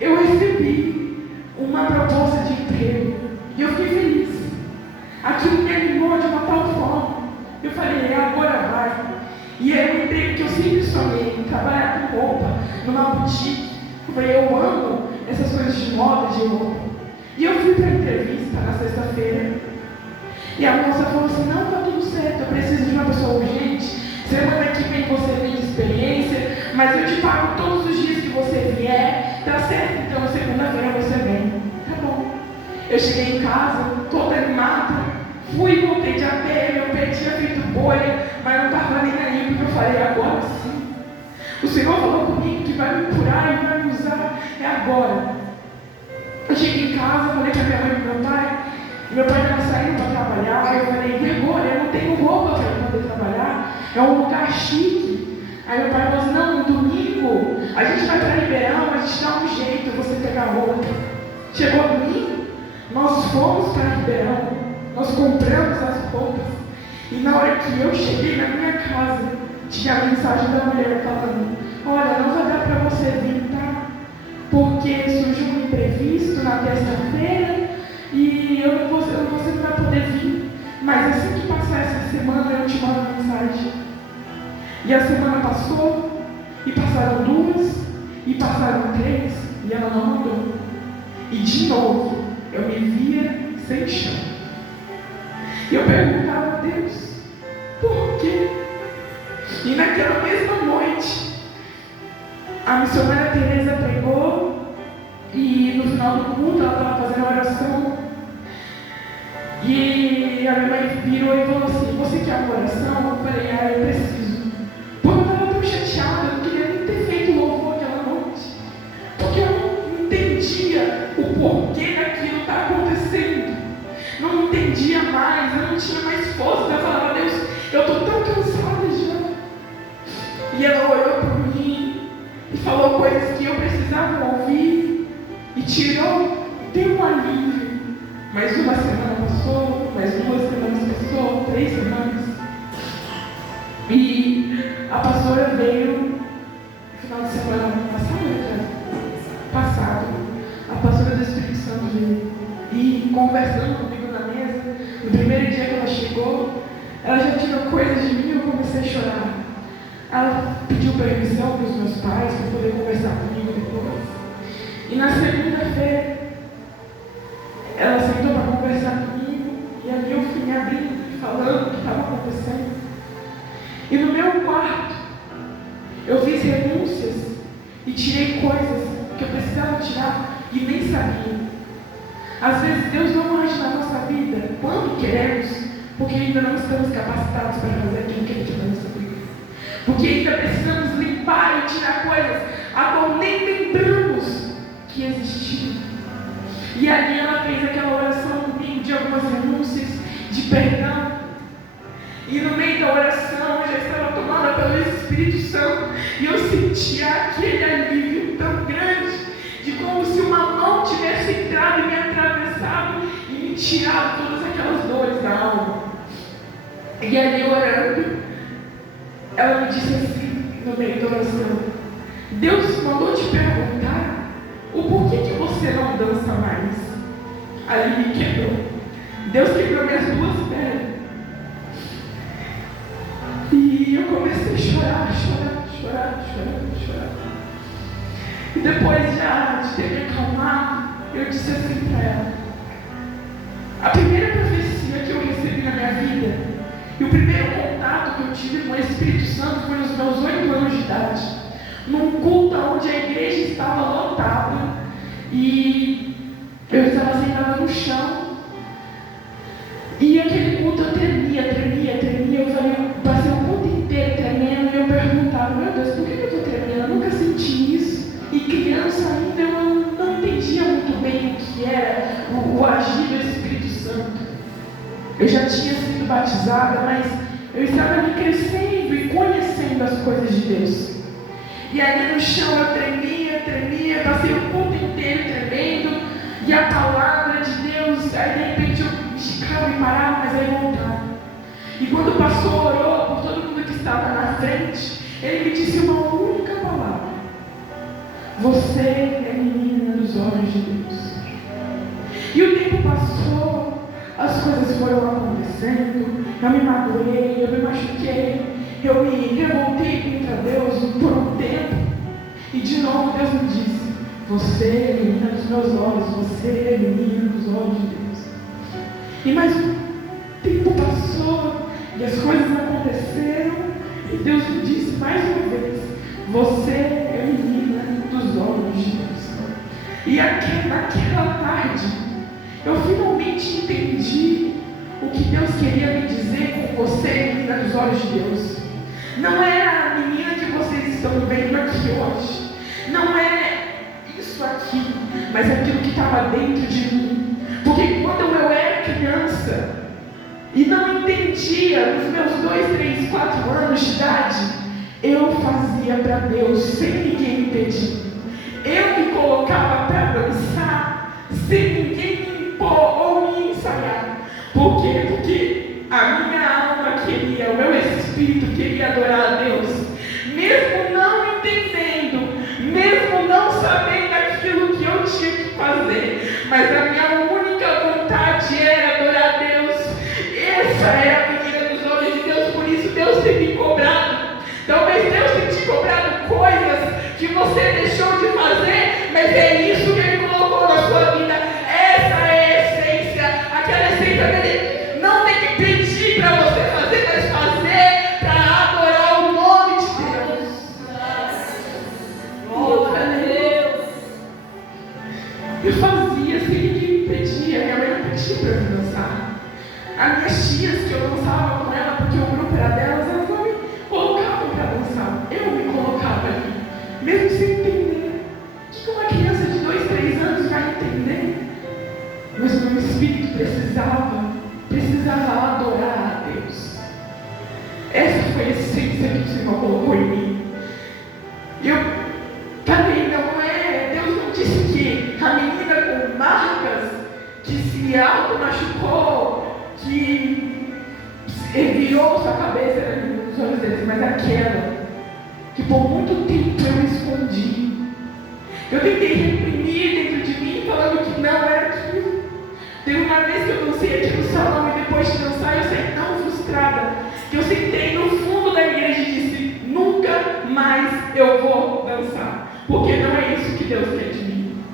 eu recebi uma proposta de emprego e eu fiquei feliz. Aquilo me animou de uma tal forma. Eu falei, agora vai. E era um emprego que eu sempre sonhei, trabalhar com roupa, numa boutique. Eu falei, eu amo essas coisas de moda, de roupa. E eu fui para a entrevista na sexta-feira. E a moça falou assim, não, está tudo certo, eu preciso de uma pessoa urgente. Semana que vem você vem de experiência, mas eu te pago todos os dias que você vier. Tá certo, então segunda-feira você vem. Tá bom. Eu cheguei em casa, toda animada, fui e voltei de a pé, meu pé tinha feito bolha, mas não estava nem aí, porque eu falei, agora sim. O Senhor falou comigo que vai me curar e vai me usar, é agora. Eu cheguei em casa, falei com a minha mãe e meu pai estava saindo para trabalhar, aí eu falei, e agora? Eu não tenho roupa para poder trabalhar, é um lugar chique. Aí meu pai falou assim, não, no domingo A gente vai para Ribeirão, a gente dá um jeito, você pegar roupa. Chegou a mim, nós fomos para Ribeirão, nós compramos as roupas. E na hora que eu cheguei na minha casa, tinha a mensagem da mulher falando: olha, não vai dar para você vir, tá? Porque surgiu um imprevisto na terça-feira e você não vai poder vir. Mas assim que passar essa semana, eu te mando a mensagem. E a semana passou, e passaram 2, e passaram 3, e ela não mandou. E de novo, eu me via sem chão. E eu perguntava a Deus: por quê? E naquela mesma noite, a missionária Teresa pregou, e no final do culto ela estava fazendo oração. E a minha mãe virou e falou assim: você quer uma oração? Eu falei: eu preciso. Porque eu estava tão chateada, eu não queria nem ter feito louvor aquela noite. Porque eu não entendia o porquê daquilo está acontecendo. Não entendia mais, eu não tinha mais força. Eu falava: Deus, eu estou tão cansada já. E ela olhou por mim e falou coisas que eu precisava ouvir. E tirou, deu um alívio. Mais uma semana passou, mais 2 semanas passou, 3 semanas. E a pastora veio no final de semana passado, a pastora do Espírito Santo veio. E conversando comigo na mesa, no primeiro dia que ela chegou, ela já tirou coisas de mim e eu comecei a chorar. Ela pediu permissão para os meus pais para poder conversar comigo depois. E na segunda-feira, ela sentou para conversar comigo e ali eu fui me abrindo e falando o que estava acontecendo. E no meu quarto, eu fiz renúncias e tirei coisas que eu precisava tirar e nem sabia. Às vezes Deus não age na nossa vida quando queremos, porque ainda não estamos capacitados para fazer aquilo que Ele quer na nossa vida. Porque ainda precisamos limpar e tirar coisas a qual nem lembramos que existiam. E ali ela fez aquela oração comigo de algumas renúncias, de perdão. E no meio da oração eu já estava tomada pelo Espírito Santo. E eu sentia aquele alívio tão grande, de como se uma mão tivesse entrado e me atravessado e me tirado todas aquelas dores da alma. E ali orando, ela me disse assim, no meio da oração: Deus mandou te perguntar o porquê que você não dança mais. Aí me quebrou. Deus quebrou minhas 2 pernas. E eu comecei a chorar. E depois já de ter me acalmado, eu disse assim para ela: a primeira profecia que eu recebi na minha vida, e o primeiro contato que eu tive com o Espírito Santo foi nos meus 8 anos de idade, num culto onde a igreja estava lotada e eu estava sentada no chão. E aquele culto eu tremia. Eu passei o culto inteiro tremendo e eu perguntava: meu Deus, por que eu estou tremendo? Eu nunca senti isso. E criança ainda eu não entendia muito bem o que era o agir do Espírito Santo. Eu já tinha sido batizada, mas eu estava me crescendo e conhecendo as coisas de Deus. E ali no chão eu tremia, passei o culto inteiro tremendo, e a palavra de Deus, aí de repente eu esticava e parava, mas aí voltava. E quando o pastor orou por todo mundo que estava na frente, ele me disse uma única palavra: você é menina dos olhos de Deus. E o tempo passou, as coisas foram acontecendo, eu me magoei, eu me machuquei, eu me revoltei contra Deus por um tempo. E de novo Deus me disse: você é menina dos meus olhos, você é menina dos olhos de Deus. E mais um tempo passou, e as coisas aconteceram, e Deus me disse mais uma vez: você é menina dos olhos de Deus. E naquela tarde, eu finalmente entendi o que Deus queria me dizer com você, menina dos olhos de Deus. Não é a menina que vocês estão vendo aqui hoje. Não é isso aqui, mas aquilo que estava dentro de mim. Porque quando eu era criança e não entendia, nos meus 2, 3, 4 anos de idade, eu fazia para Deus sem ninguém me pedir. Eu me colocava para dançar sem ninguém me impor ou me ensaiar. Por quê? Porque a minha alma queria, o meu espírito queria adorar a Deus, mesmo não entendendo, mesmo não sabendo aquilo que eu tinha que fazer, mas a minha única vontade era adorar a Deus. Essa era a menina dos olhos de Deus, por isso Deus tem me cobrado. Talvez Deus tenha te cobrado coisas que você deixou de fazer, mas é isso que Ele colocou na sua vida. Essa é a essência, aquela essência dele. Não tem que pedir para você fazer, mas fazer para adorar o nome de Deus. Glória a Deus. Eu fazia sem ninguém me pedia. Minha mãe não pedia para me dançar. As minhas tias que eu dançava com ela, porque o grupo era delas, elas não me colocavam para dançar. Eu me colocava ali, mesmo sem entender. O que uma criança de 2, 3 anos vai entender? Mas o meu espírito precisava adorar a Deus. Essa foi a essência que o Senhor colocou em mim. Eu falei, Deus não disse que a menina com marcas, que se auto-machucou, que virou sua cabeça nos olhos deles, mas aquela que por muito tempo eu escondi. Eu tentei reprimir dentro de mim, falando que não era aquilo. Teve uma vez que eu dancei aqui no salão e depois de dançar eu saí tão frustrada que eu sentei no fundo da igreja e disse: nunca mais eu vou dançar, porque não é isso que Deus quer de mim.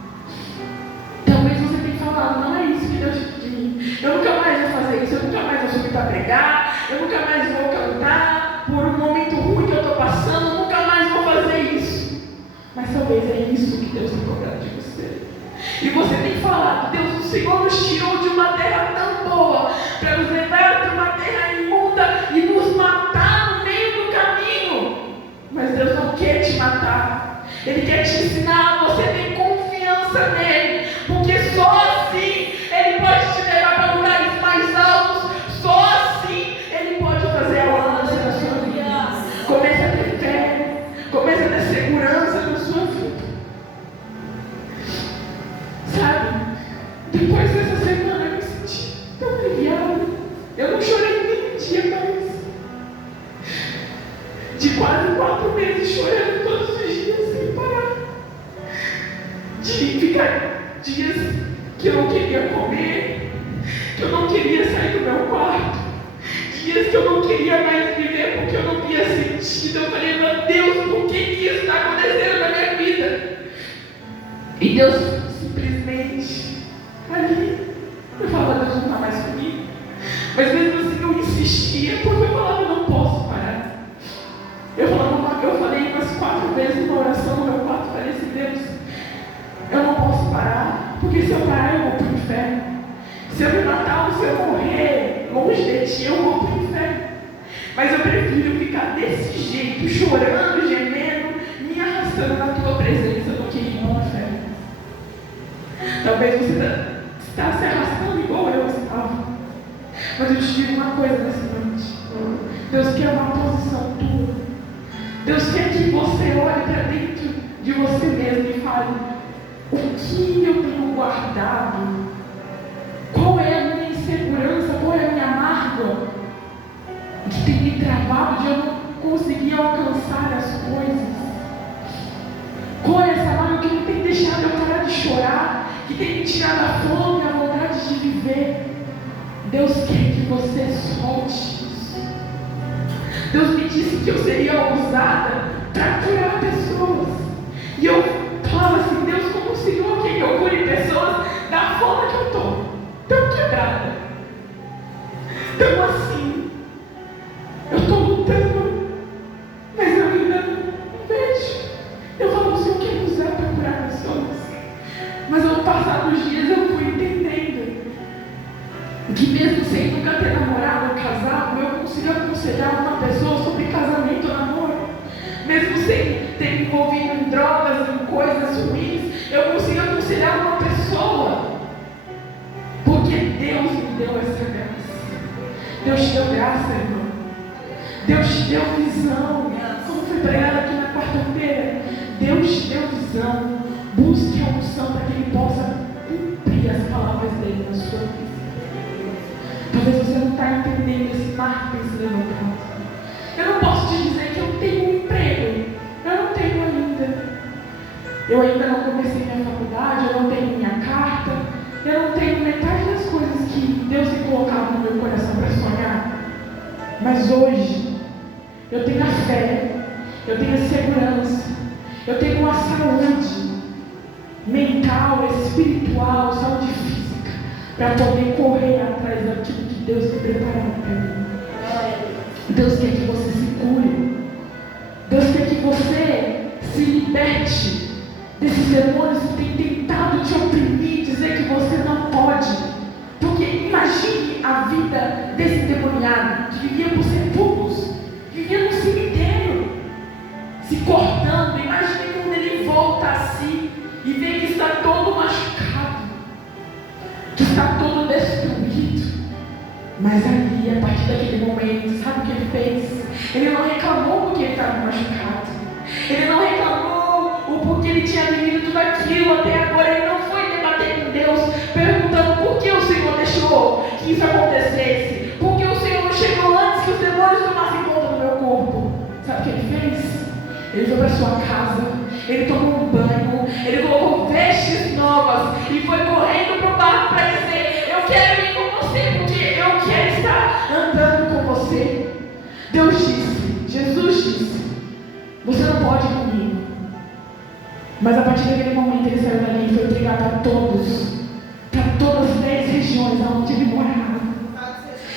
Talvez você tenha falado: não é isso que Deus quer de mim, eu nunca mais vou fazer isso, eu nunca mais vou subir para pregar, eu nunca mais vou cantar por um momento ruim que eu estou passando, nunca mais vou fazer isso. Mas talvez é isso que Deus tem cobrado de você. E você tem falado: Deus, o Senhor nos tirou de uma terra tão boa para nos levar para uma terra imunda e nos matar no meio do caminho. Mas Deus não quer te matar. Ele quer te ensinar a você ter confiança nele, porque só assim Ele pode te levar para lugares mais altos. Só assim Ele pode fazer a mudança na sua vida. Comece a ter fé, comece a ter segurança na sua vida. Sabe, depois dessa semana eu me senti tão aliviada. Eu não chorei nem um dia mais. De quase 4 meses chorando todos os dias sem parar. De ficar dias que eu não queria comer, que eu não queria sair do meu quarto, dias que eu não queria mais viver porque eu não tinha sentido. Eu falei: meu Deus, por que isso está acontecendo na minha vida? E Deus simplesmente ali, eu falava: Deus não está mais comigo. Mas mesmo assim eu insistia, porque eu falava: eu não posso parar. Eu falei umas 4 vezes numa oração no meu quarto, falei assim: Deus, eu não posso parar, porque se eu parar eu vou para o inferno. Se eu me matar ou se eu morrer longe de ti, eu vou para o inferno. Mas eu prefiro ficar desse jeito, chorando, gemendo, me arrastando na tua presença, do que ir para o inferno. Talvez você está se arrastando igual eu estava. Mas eu te digo uma coisa nessa noite: Deus quer uma posição tua. Deus quer que você olhe para dentro de você mesmo e fale: o que eu tenho guardado? Qual é a minha insegurança? Qual é a minha mágoa que tem me travado de eu não conseguir alcançar as coisas? Qual é essa mágoa que não tem deixado eu parar de chorar, que tem me tirado a fome e a vontade de viver? Deus quer que você solte isso. Deus me disse que eu seria usada para curar pessoas. E eu falo assim: Deus, como o Senhor quer que eu cure pessoas da forma que eu estou, tão quebrada, tão assim. Eu estou lutando, mas eu ainda não vejo. Eu falo: o Senhor quer me usar para curar pessoas. Mas ao passar dos dias eu fui entendendo que mesmo sem nunca ter namorado ou casado, eu consigo aconselhar uma pessoa sobre casamento ou namoro. Mesmo sem ter me envolvido em drogas, em coisas ruins, eu consigo aconselhar uma pessoa. Porque Deus me deu essa graça. Deus te deu graça, irmão. Deus te deu visão. Como foi desempregado aqui na quarta-feira, Deus te deu visão. Busque a unção para que Ele possa cumprir as palavras dele na sua vida. Talvez você não está entendendo esse mar que tem se levantado. Eu não posso te dizer que eu tenho um emprego. Eu não tenho ainda. Eu ainda não comecei minha faculdade, eu não tenho minha carta, eu não tenho metade das coisas que Deus tem colocado no meu coração para sonhar. Mas hoje, eu tenho a fé, eu tenho a segurança, eu tenho a saúde mental, espiritual, saúde física, para poder correr atrás daquilo que Deus tem preparado para mim. Deus quer que você se cure. Deus quer que você se liberte desses demônios que têm tentado te oprimir, dizer que você não pode. Porque imagine a vida desse demoniado que vivia por sepulcros, vivia no cemitério, se cortando. Imagine quando ele volta a si e vê que está todo machucado, que está todo destruído. Mas ali, a partir daquele momento, sabe o que ele fez? Ele não reclamou porque ele estava machucado. Ele não reclamou o porquê ele tinha vivido tudo aquilo até agora. Ele não foi debater com Deus, perguntando por que o Senhor deixou que isso acontecesse. Por que o Senhor não chegou antes que os demônios tomassem conta do meu corpo. Sabe o que ele fez? Ele foi para sua casa, ele tomou um banho, ele colocou vestes novas e foi correndo para o barco para dizer: eu quero ir com você, porque eu quero estar andando com você. Deus disse, Jesus disse: você não pode ir comigo. Mas a partir daquele momento ele saiu dali e foi entregar para todos, para todas as 10 regiões onde ele morava.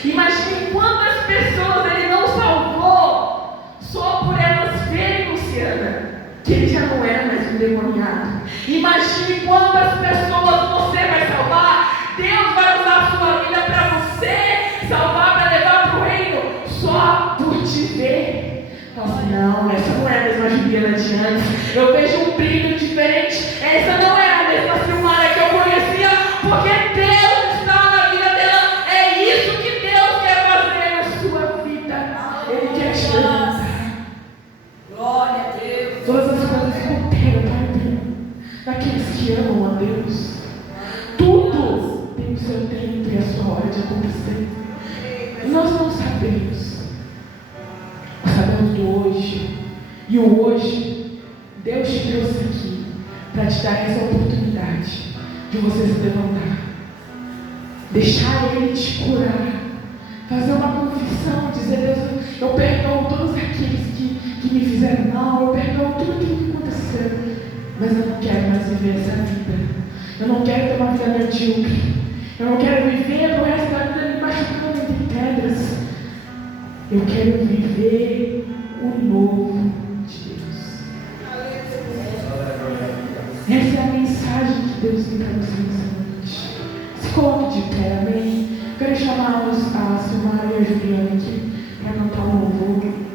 Imagine quantas pessoas ele não salvou só por elas verem Luciana que ele já não era mais um demoniado. Imagine quantas pessoas você vai salvar. Deus vai usar a sua vida para você salvar, para levar para o reino, só por te ver. Fala assim: não, essa não é a mesma Juliana de antes. Eu vejo um brilho diferente. Essa não é a mesma Silmara que eu conhecia, porque Deus está na vida dela. É isso que Deus quer fazer na sua vida. Ele quer te levantar. Glória a Deus. Todas as coisas cooperam para o bem daqueles que amam a Deus. Tudo tem o seu tempo e a sua hora de acontecer. E nós não sabemos. Nós sabemos do hoje. E o hoje, Deus te trouxe aqui para te dar essa oportunidade de você se levantar, deixar Ele te curar, fazer uma confissão, dizer: Deus, eu perdoo todos aqueles que me fizeram mal, eu perdoo tudo aquilo que aconteceu, mas eu não quero mais viver essa vida. Eu não quero ter uma vida medíocre. Eu não quero viver o resto da vida me machucando entre pedras. Eu quero viver o novo de Deus. Essa é a mensagem que Deus tem para você nessa noite. Se coloque de pé, amém? Quero chamar a Silmara e a Juliana aqui para cantar um louvor.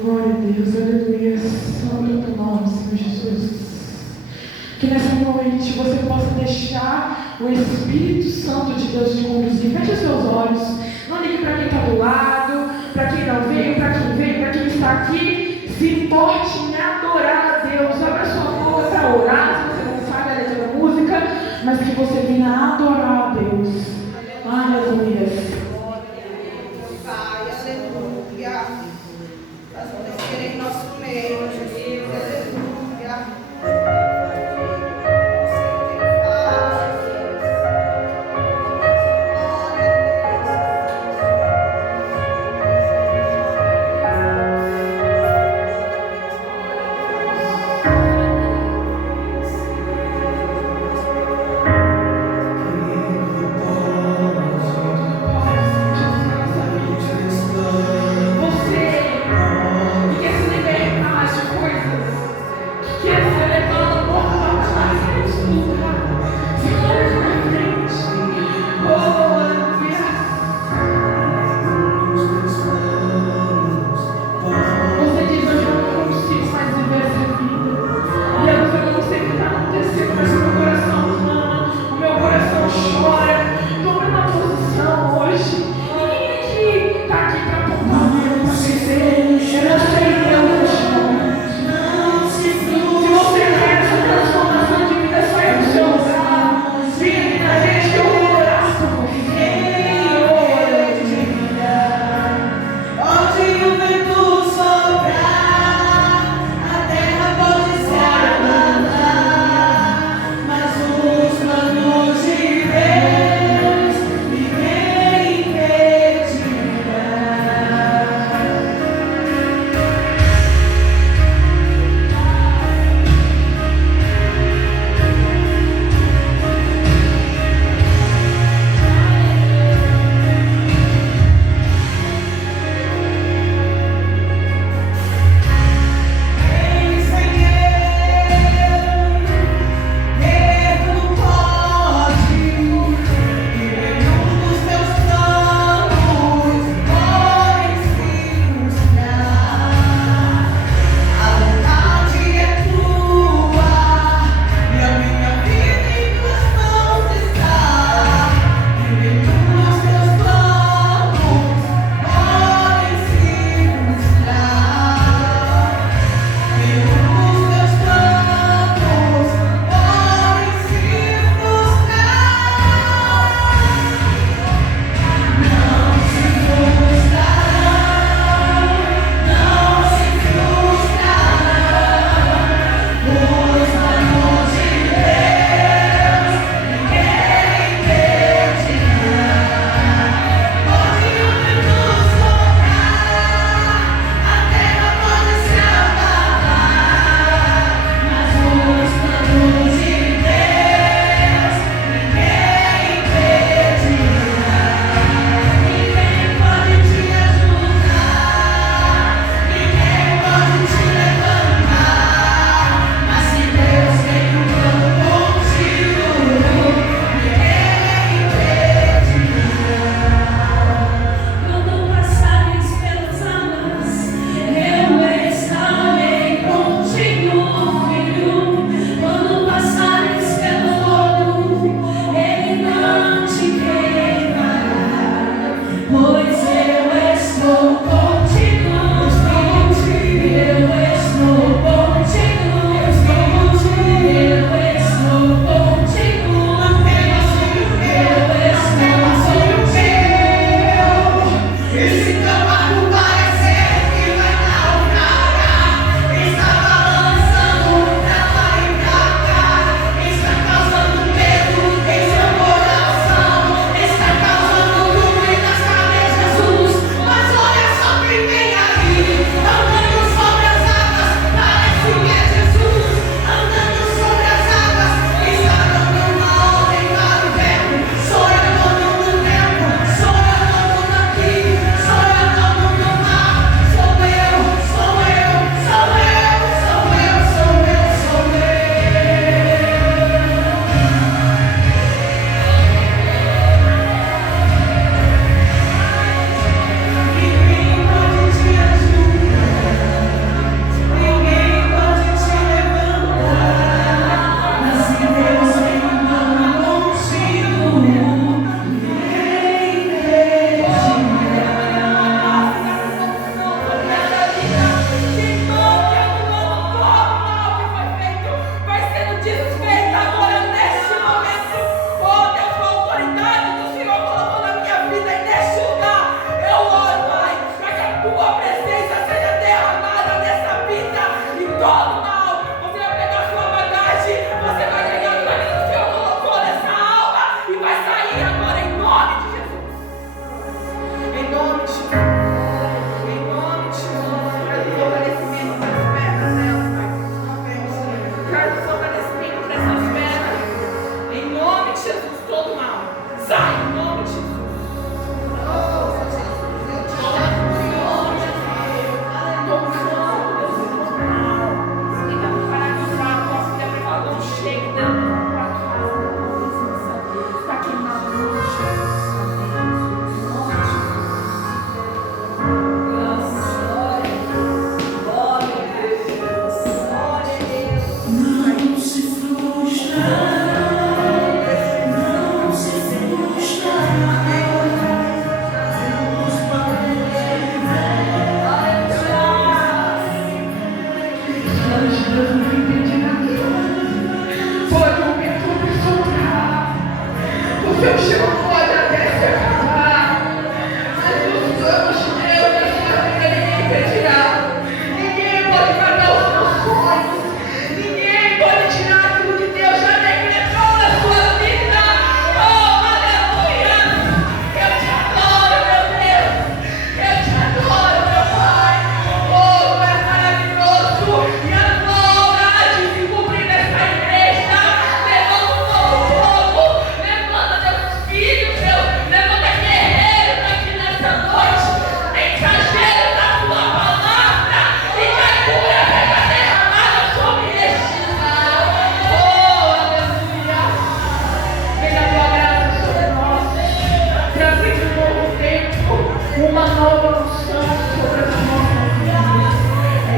Glória a Deus, aleluia, santo teu nome, Senhor Jesus. Que nessa noite você possa deixar o Espírito Santo de Deus te conduzir. Feche os seus olhos, não ligue para quem está do lado, para quem não veio, para quem está aqui. Se importe em adorar a Deus. Abra sua boca para orar, se você não sabe a letra da música, mas que você venha adorar a Deus. Aleluia.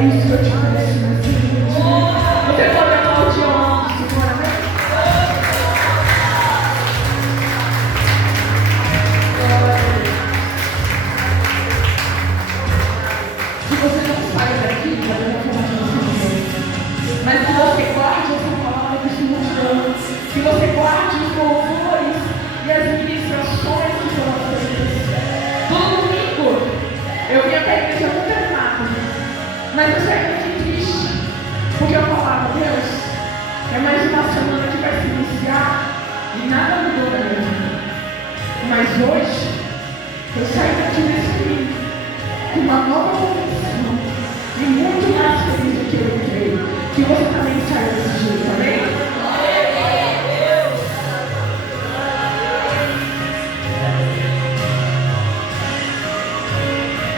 E o Senhor te conhece nessa noite. Você pode aplaudir ao nome do Senhor, amém? Se você não sai daqui, eu já vou falar de você. Mas que você guarde essa palavra que o Senhor te deu. Que você guarde os louvores e as ministrações que foram feitas. Todo domingo eu vinha para a igreja muito animada. Mas eu saí muito triste. Porque eu falava, Deus, é mais uma semana que vai se iniciar e nada mudou na minha vida. Mas hoje, eu saí daqui nesse domingo com uma nova convicção e muito mais feliz do que eu entrei. Que você também saia desse jeito, amém?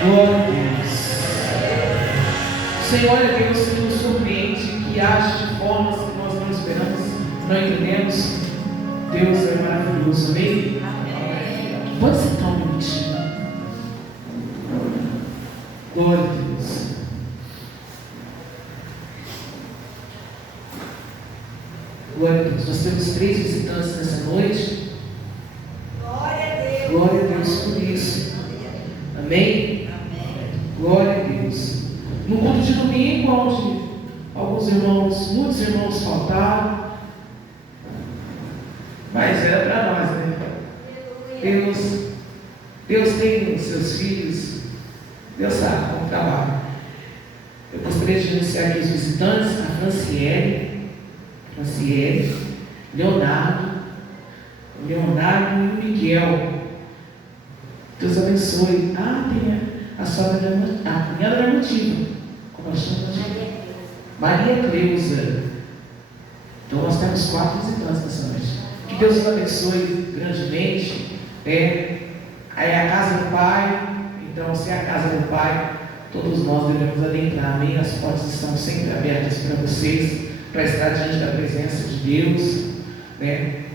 Glória a Deus. Senhor é Deus que nos surpreende, que age de formas que nós não esperamos, não entendemos. Deus é maravilhoso, amém? Pode sentar um minutinho. Glória a Deus. Glória a Deus. Nós temos 3 visitantes nessa noite. Glória a Deus. Glória a Deus por isso. Amém? Glória a Deus. No culto de domingo, onde alguns irmãos, muitos irmãos faltaram, mas era para nós, né? Deus tem os seus filhos, Deus sabe como trabalha. Eu gostaria de anunciar aqui os visitantes, a Franciele, Leonardo e o Miguel. Deus abençoe. Tem a sogra a cunhada da Motiva. Como chama? Maria Cleusa. Então nós temos 4 visitantes nessa noite. Que Deus os abençoe grandemente. Aí é a casa do Pai. Então, se é a casa do Pai, todos nós devemos adentrar. Amém? As portas estão sempre abertas para vocês, para estar diante da presença de Deus.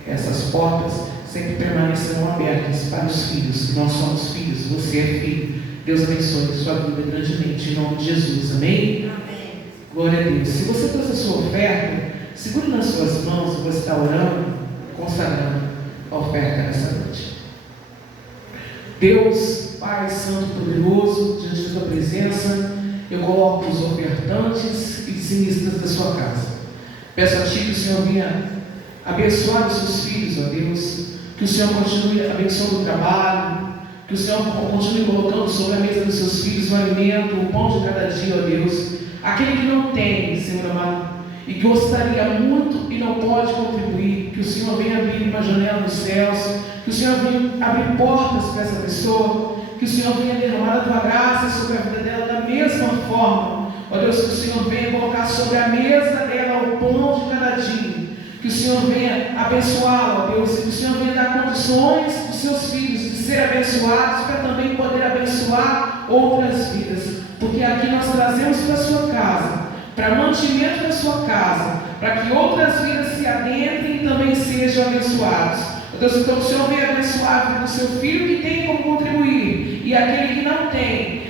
Essas portas sempre permanecerão abertas para os filhos. Nós somos filhos, você é filho. Deus abençoe a sua vida grandemente, em nome de Jesus. Amém? Amém. Glória a Deus. Se você trouxe a sua oferta, segure nas suas mãos, você está orando, consagrando a oferta nessa noite. Deus, Pai Santo e Poderoso, diante da tua presença, eu coloco os ofertantes e dizimistas da sua casa. Peço a Ti que o Senhor venha abençoar os seus filhos, ó Deus, que o Senhor continue abençoando o trabalho, que o Senhor continue colocando sobre a mesa dos seus filhos o alimento, o pão de cada dia, ó Deus. Aquele que não tem, Senhor amado, e que gostaria muito e não pode contribuir, que o Senhor venha abrir uma janela nos céus, que o Senhor venha abrir portas para essa pessoa, que o Senhor venha derramar a tua graça sobre a vida dela da mesma forma, ó Deus, que o Senhor venha colocar sobre a mesa dela o pão de cada dia, que o Senhor venha abençoá-la, ó Deus, e que o Senhor venha dar condições para os seus filhos de serem abençoados, para também poder abençoar outras vidas, porque aqui nós trazemos para a sua casa, para mantimento da sua casa, para que outras vidas se adentrem e também sejam abençoados. Ó Deus, então o Senhor venha abençoar a vida do seu filho que tem como contribuir, e aquele que não tem,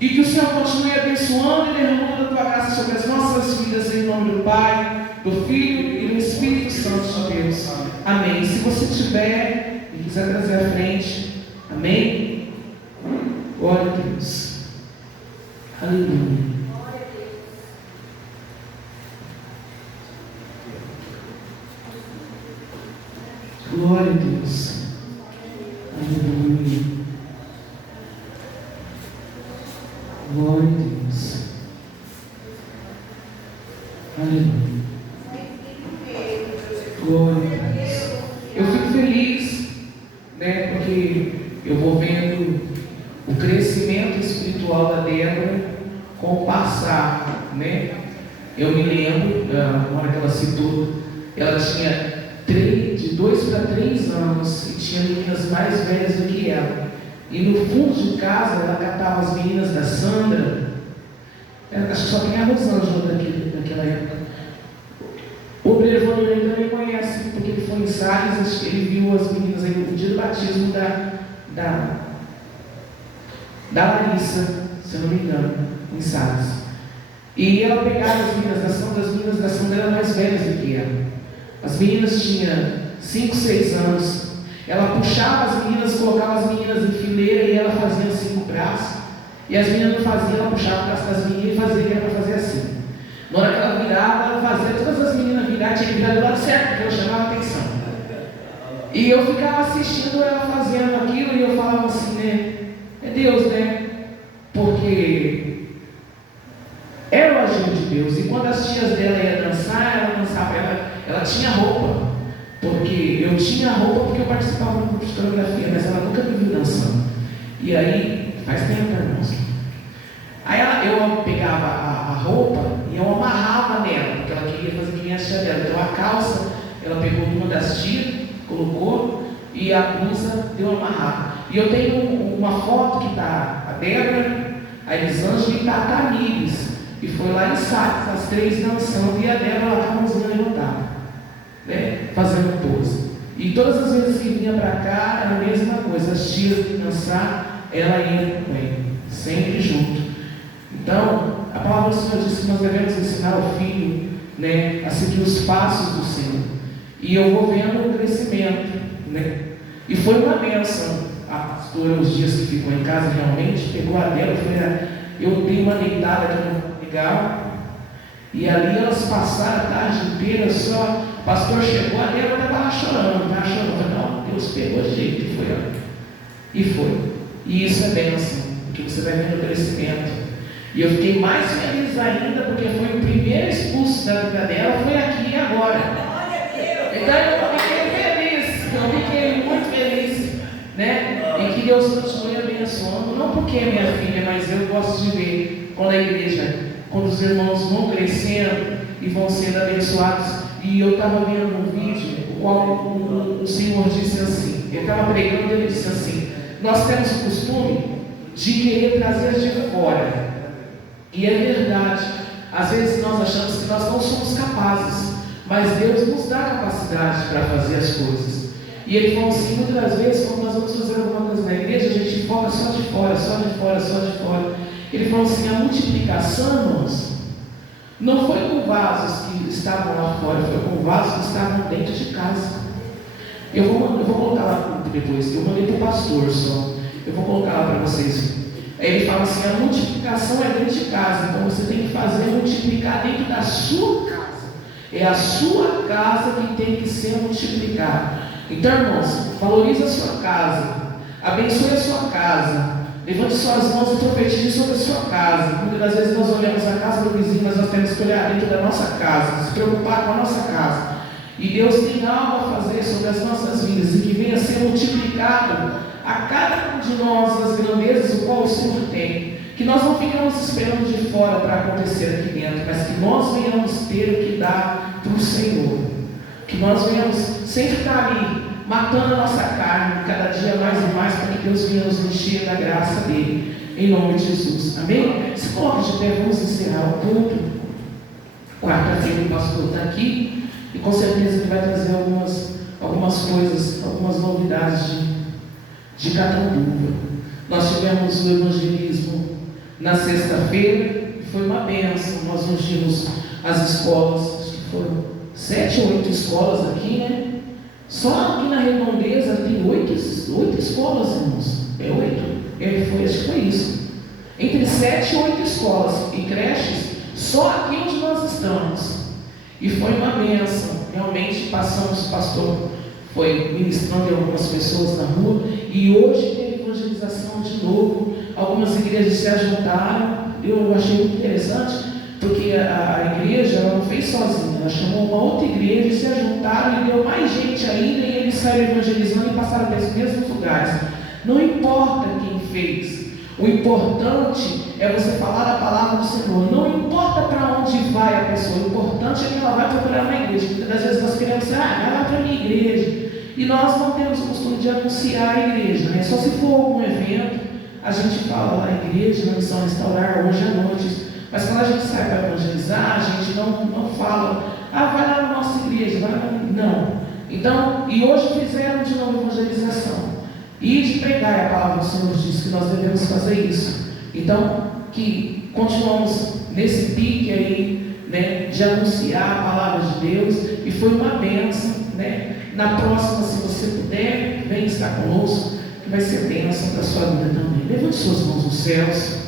e que o Senhor continue abençoando e derramando a tua graça sobre as nossas vidas, em nome do Pai, do Filho e do Espírito Santo, ó Deus. Amém. Se você tiver e quiser trazer à frente, amém? Glória a Deus. Aleluia. Glória a Deus. Aleluia. Glória a Deus. Aleluia. Glória a Deus. Eu fico feliz, porque eu vou vendo o crescimento espiritual da Débora com o passar, Eu me lembro, na hora que ela citou, ela tinha de 2 para 3 anos e tinha meninas mais velhas do que ela. E no fundo de casa ela catava as meninas da Sandra. Acho que só tem a Rosângela daquela época. O obreiro Vanderlei também conhece, porque ele foi em Salles, acho que ele viu as meninas aí no dia do batismo da Larissa, se eu não me engano, em Salles. E ela pegava as meninas da Sandra eram mais velhas do que ela. As meninas tinham 5, 6 anos. Ela puxava as meninas, colocava as meninas em fileira e ela fazia assim com o braço. E as meninas não faziam, ela puxava o braço das meninas e fazia para fazer assim. Na hora que ela virava, ela fazia todas as meninas virar, tinha que virar do lado certo, porque ela chamava atenção. E eu ficava assistindo ela fazendo aquilo e eu falava assim, né? É Deus, né? Porque era o agir de Deus. E quando as tias dela iam dançar, ela dançava, ela tinha roupa. Porque eu tinha roupa porque eu participava do grupo de coreografia, mas ela nunca me viu dançando. E aí, faz tempo, irmãos. Aí eu pegava a roupa e eu amarrava nela, porque ela queria fazer que nem a tia dela. Então a calça, ela pegou uma das tias, colocou, e a blusa deu amarrada. E eu tenho uma foto que está a Débora, a Elisângela e está a Tamires. E foi lá em Sacos, as 3 dançando, e a Débora lá com a mãozinha levantada, né, fazendo pose. E todas as vezes que vinha para cá, era a mesma coisa. As tias iam dançar, ela ia também, sempre junto. Então, a palavra do Senhor diz que nós devemos ensinar o filho, né, a seguir os passos do Senhor. E eu vou vendo o crescimento, né? E foi uma bênção. A pastora, os dias que ficou em casa, realmente pegou a dela e falou: eu dei uma deitada aqui no legal. E ali elas passaram a tarde inteira só. O pastor chegou, a dela estava chorando, não, Deus pegou de jeito e foi, ó. E foi. E isso é bênção, porque você vai vendo o crescimento. E eu fiquei mais feliz ainda, porque foi o primeiro expulso da vida dela, foi aqui e agora. Então eu fiquei muito feliz, né? E que Deus continue abençoando, não porque é minha filha, mas eu gosto de ver quando a igreja, quando os irmãos vão crescendo e vão sendo abençoados. E eu estava vendo um vídeo, o qual o Senhor disse assim, ele estava pregando e ele disse assim: nós temos o costume de querer trazer de fora. E é verdade, às vezes nós achamos que nós não somos capazes, mas Deus nos dá capacidade para fazer as coisas. E ele falou assim, muitas das vezes, quando nós vamos fazer alguma coisa na igreja, a gente foca só de fora, só de fora, só de fora. Ele falou assim, a multiplicação, irmãos, não foi com vasos que estavam lá fora, foi com vasos que estavam dentro de casa. Eu vou colocar lá depois, eu mandei para o pastor só, eu vou colocar lá para vocês. Aí ele fala assim, a multiplicação é dentro de casa, então você tem que fazer multiplicar dentro da sua casa. É a sua casa que tem que ser multiplicada. Então, irmãos, valorize a sua casa, abençoe a sua casa, levante suas mãos e profetize sobre a sua casa. Muitas das vezes nós olhamos a casa do vizinho, mas nós temos que olhar dentro da nossa casa, se preocupar com a nossa casa. E Deus tem algo a fazer sobre as nossas vidas e que venha a ser multiplicado a cada um de nós as grandezas o qual o Senhor tem. Que nós não ficamos esperando de fora para acontecer aqui dentro, mas que nós venhamos ter o que dar para o Senhor. Que nós venhamos sempre estar ali, matando a nossa carne, cada dia mais e mais, para que Deus venha nos encher da graça dele. Em nome de Jesus. Amém? Se coloque de pé, vamos encerrar o culto. Quarta-feira o pastor está aqui e com certeza ele vai trazer algumas coisas, algumas novidades de Catanduva. Nós tivemos o evangelismo na sexta-feira e foi uma bênção. Nós ungimos as escolas, acho que foram 7 ou 8 escolas aqui, né? Só aqui na Redondeza tem 8 escolas, irmãos. É 8? Acho que foi isso. Entre 7 e 8 escolas e creches, só aqui onde nós estamos. E foi uma bênção. Realmente passamos, o pastor foi ministrando em algumas pessoas na rua, e hoje teve evangelização de novo. Algumas igrejas se ajuntaram. Eu achei muito interessante, porque a igreja ela não fez sozinha, ela chamou uma outra igreja e se ajuntaram e deu mais gente ainda, e eles saíram evangelizando e passaram pelos mesmos lugares. Não importa quem fez, o importante é você falar a palavra do Senhor. Não importa para onde vai a pessoa, o importante é que ela vai procurar uma igreja. Muitas das vezes nós queremos dizer, vai lá para a minha igreja. E nós não temos o costume de anunciar a igreja, né? Só se for algum evento, a gente fala lá na igreja, na missão restaurar, hoje à noite. Mas quando a gente sai para evangelizar, a gente não fala, vai lá na nossa igreja, vai lá. Não. Então, e hoje fizeram de novo evangelização. E de pregar a palavra do Senhor diz que nós devemos fazer isso. Então, que continuamos nesse pique aí, né, de anunciar a palavra de Deus, e foi uma bênção, né? Na próxima, se você puder, vem estar conosco, que vai ser bênção para a sua vida também. Levante suas mãos aos céus.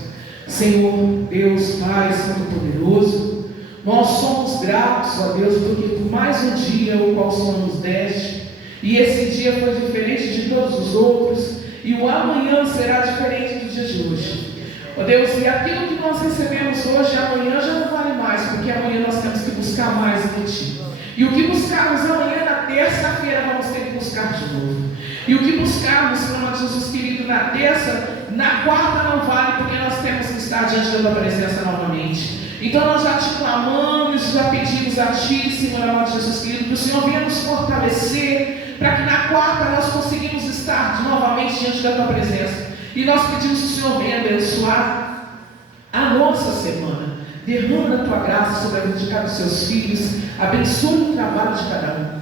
Senhor, Deus, Pai, Santo Poderoso, nós somos gratos a Deus, porque por mais um dia o qual o Senhor nos deste, e esse dia foi diferente de todos os outros, e o amanhã será diferente do dia de hoje. Ó Deus, e aquilo que nós recebemos hoje, amanhã já não vale mais, porque amanhã nós temos que buscar mais de Ti. E o que buscarmos amanhã, na terça-feira, vamos ter que buscar de novo. E o que buscarmos, Senhor Jesus querido, na terça, na quarta não vale, porque nós temos que estar diante da Tua presença novamente. Então nós já Te clamamos, já pedimos a Ti, Senhor amado Jesus querido, que o Senhor venha nos fortalecer, para que na quarta nós conseguimos estar novamente diante da Tua presença. E nós pedimos que o Senhor venha abençoar a nossa semana. Derrama a Tua graça sobre a vida de cada um dos Seus filhos. Abençoe o trabalho de cada um.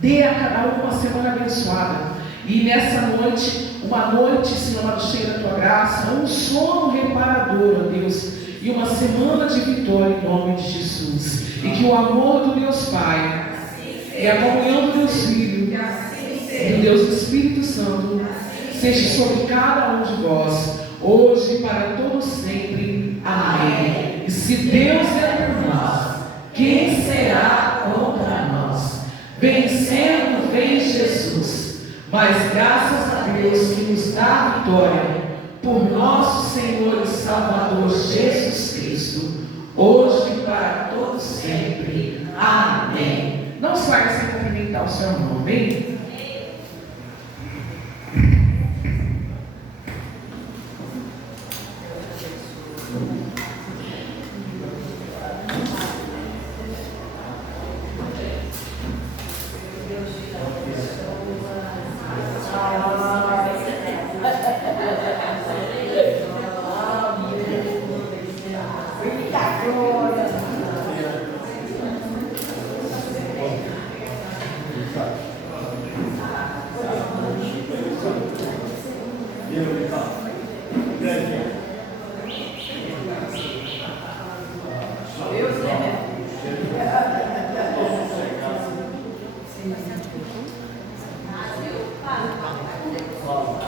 Dê a cada um uma semana abençoada. E nessa noite, uma noite, Senhor amado, cheia da Tua graça, um sono reparador, ó Deus, e uma semana de vitória em nome de Jesus. E que o amor do Deus Pai, e a comunhão do Deus Filho, e do Deus Espírito Santo, seja sobre cada um de vós, hoje e para todos sempre. Amém. E se Deus é por nós, quem será contra nós? Vencendo vem Jesus, mas graças a Deus que nos dá a vitória, por nosso Senhor e Salvador Jesus Cristo, hoje e para todos sempre. Amém. Não saia sem cumprimentar o seu irmão, amém?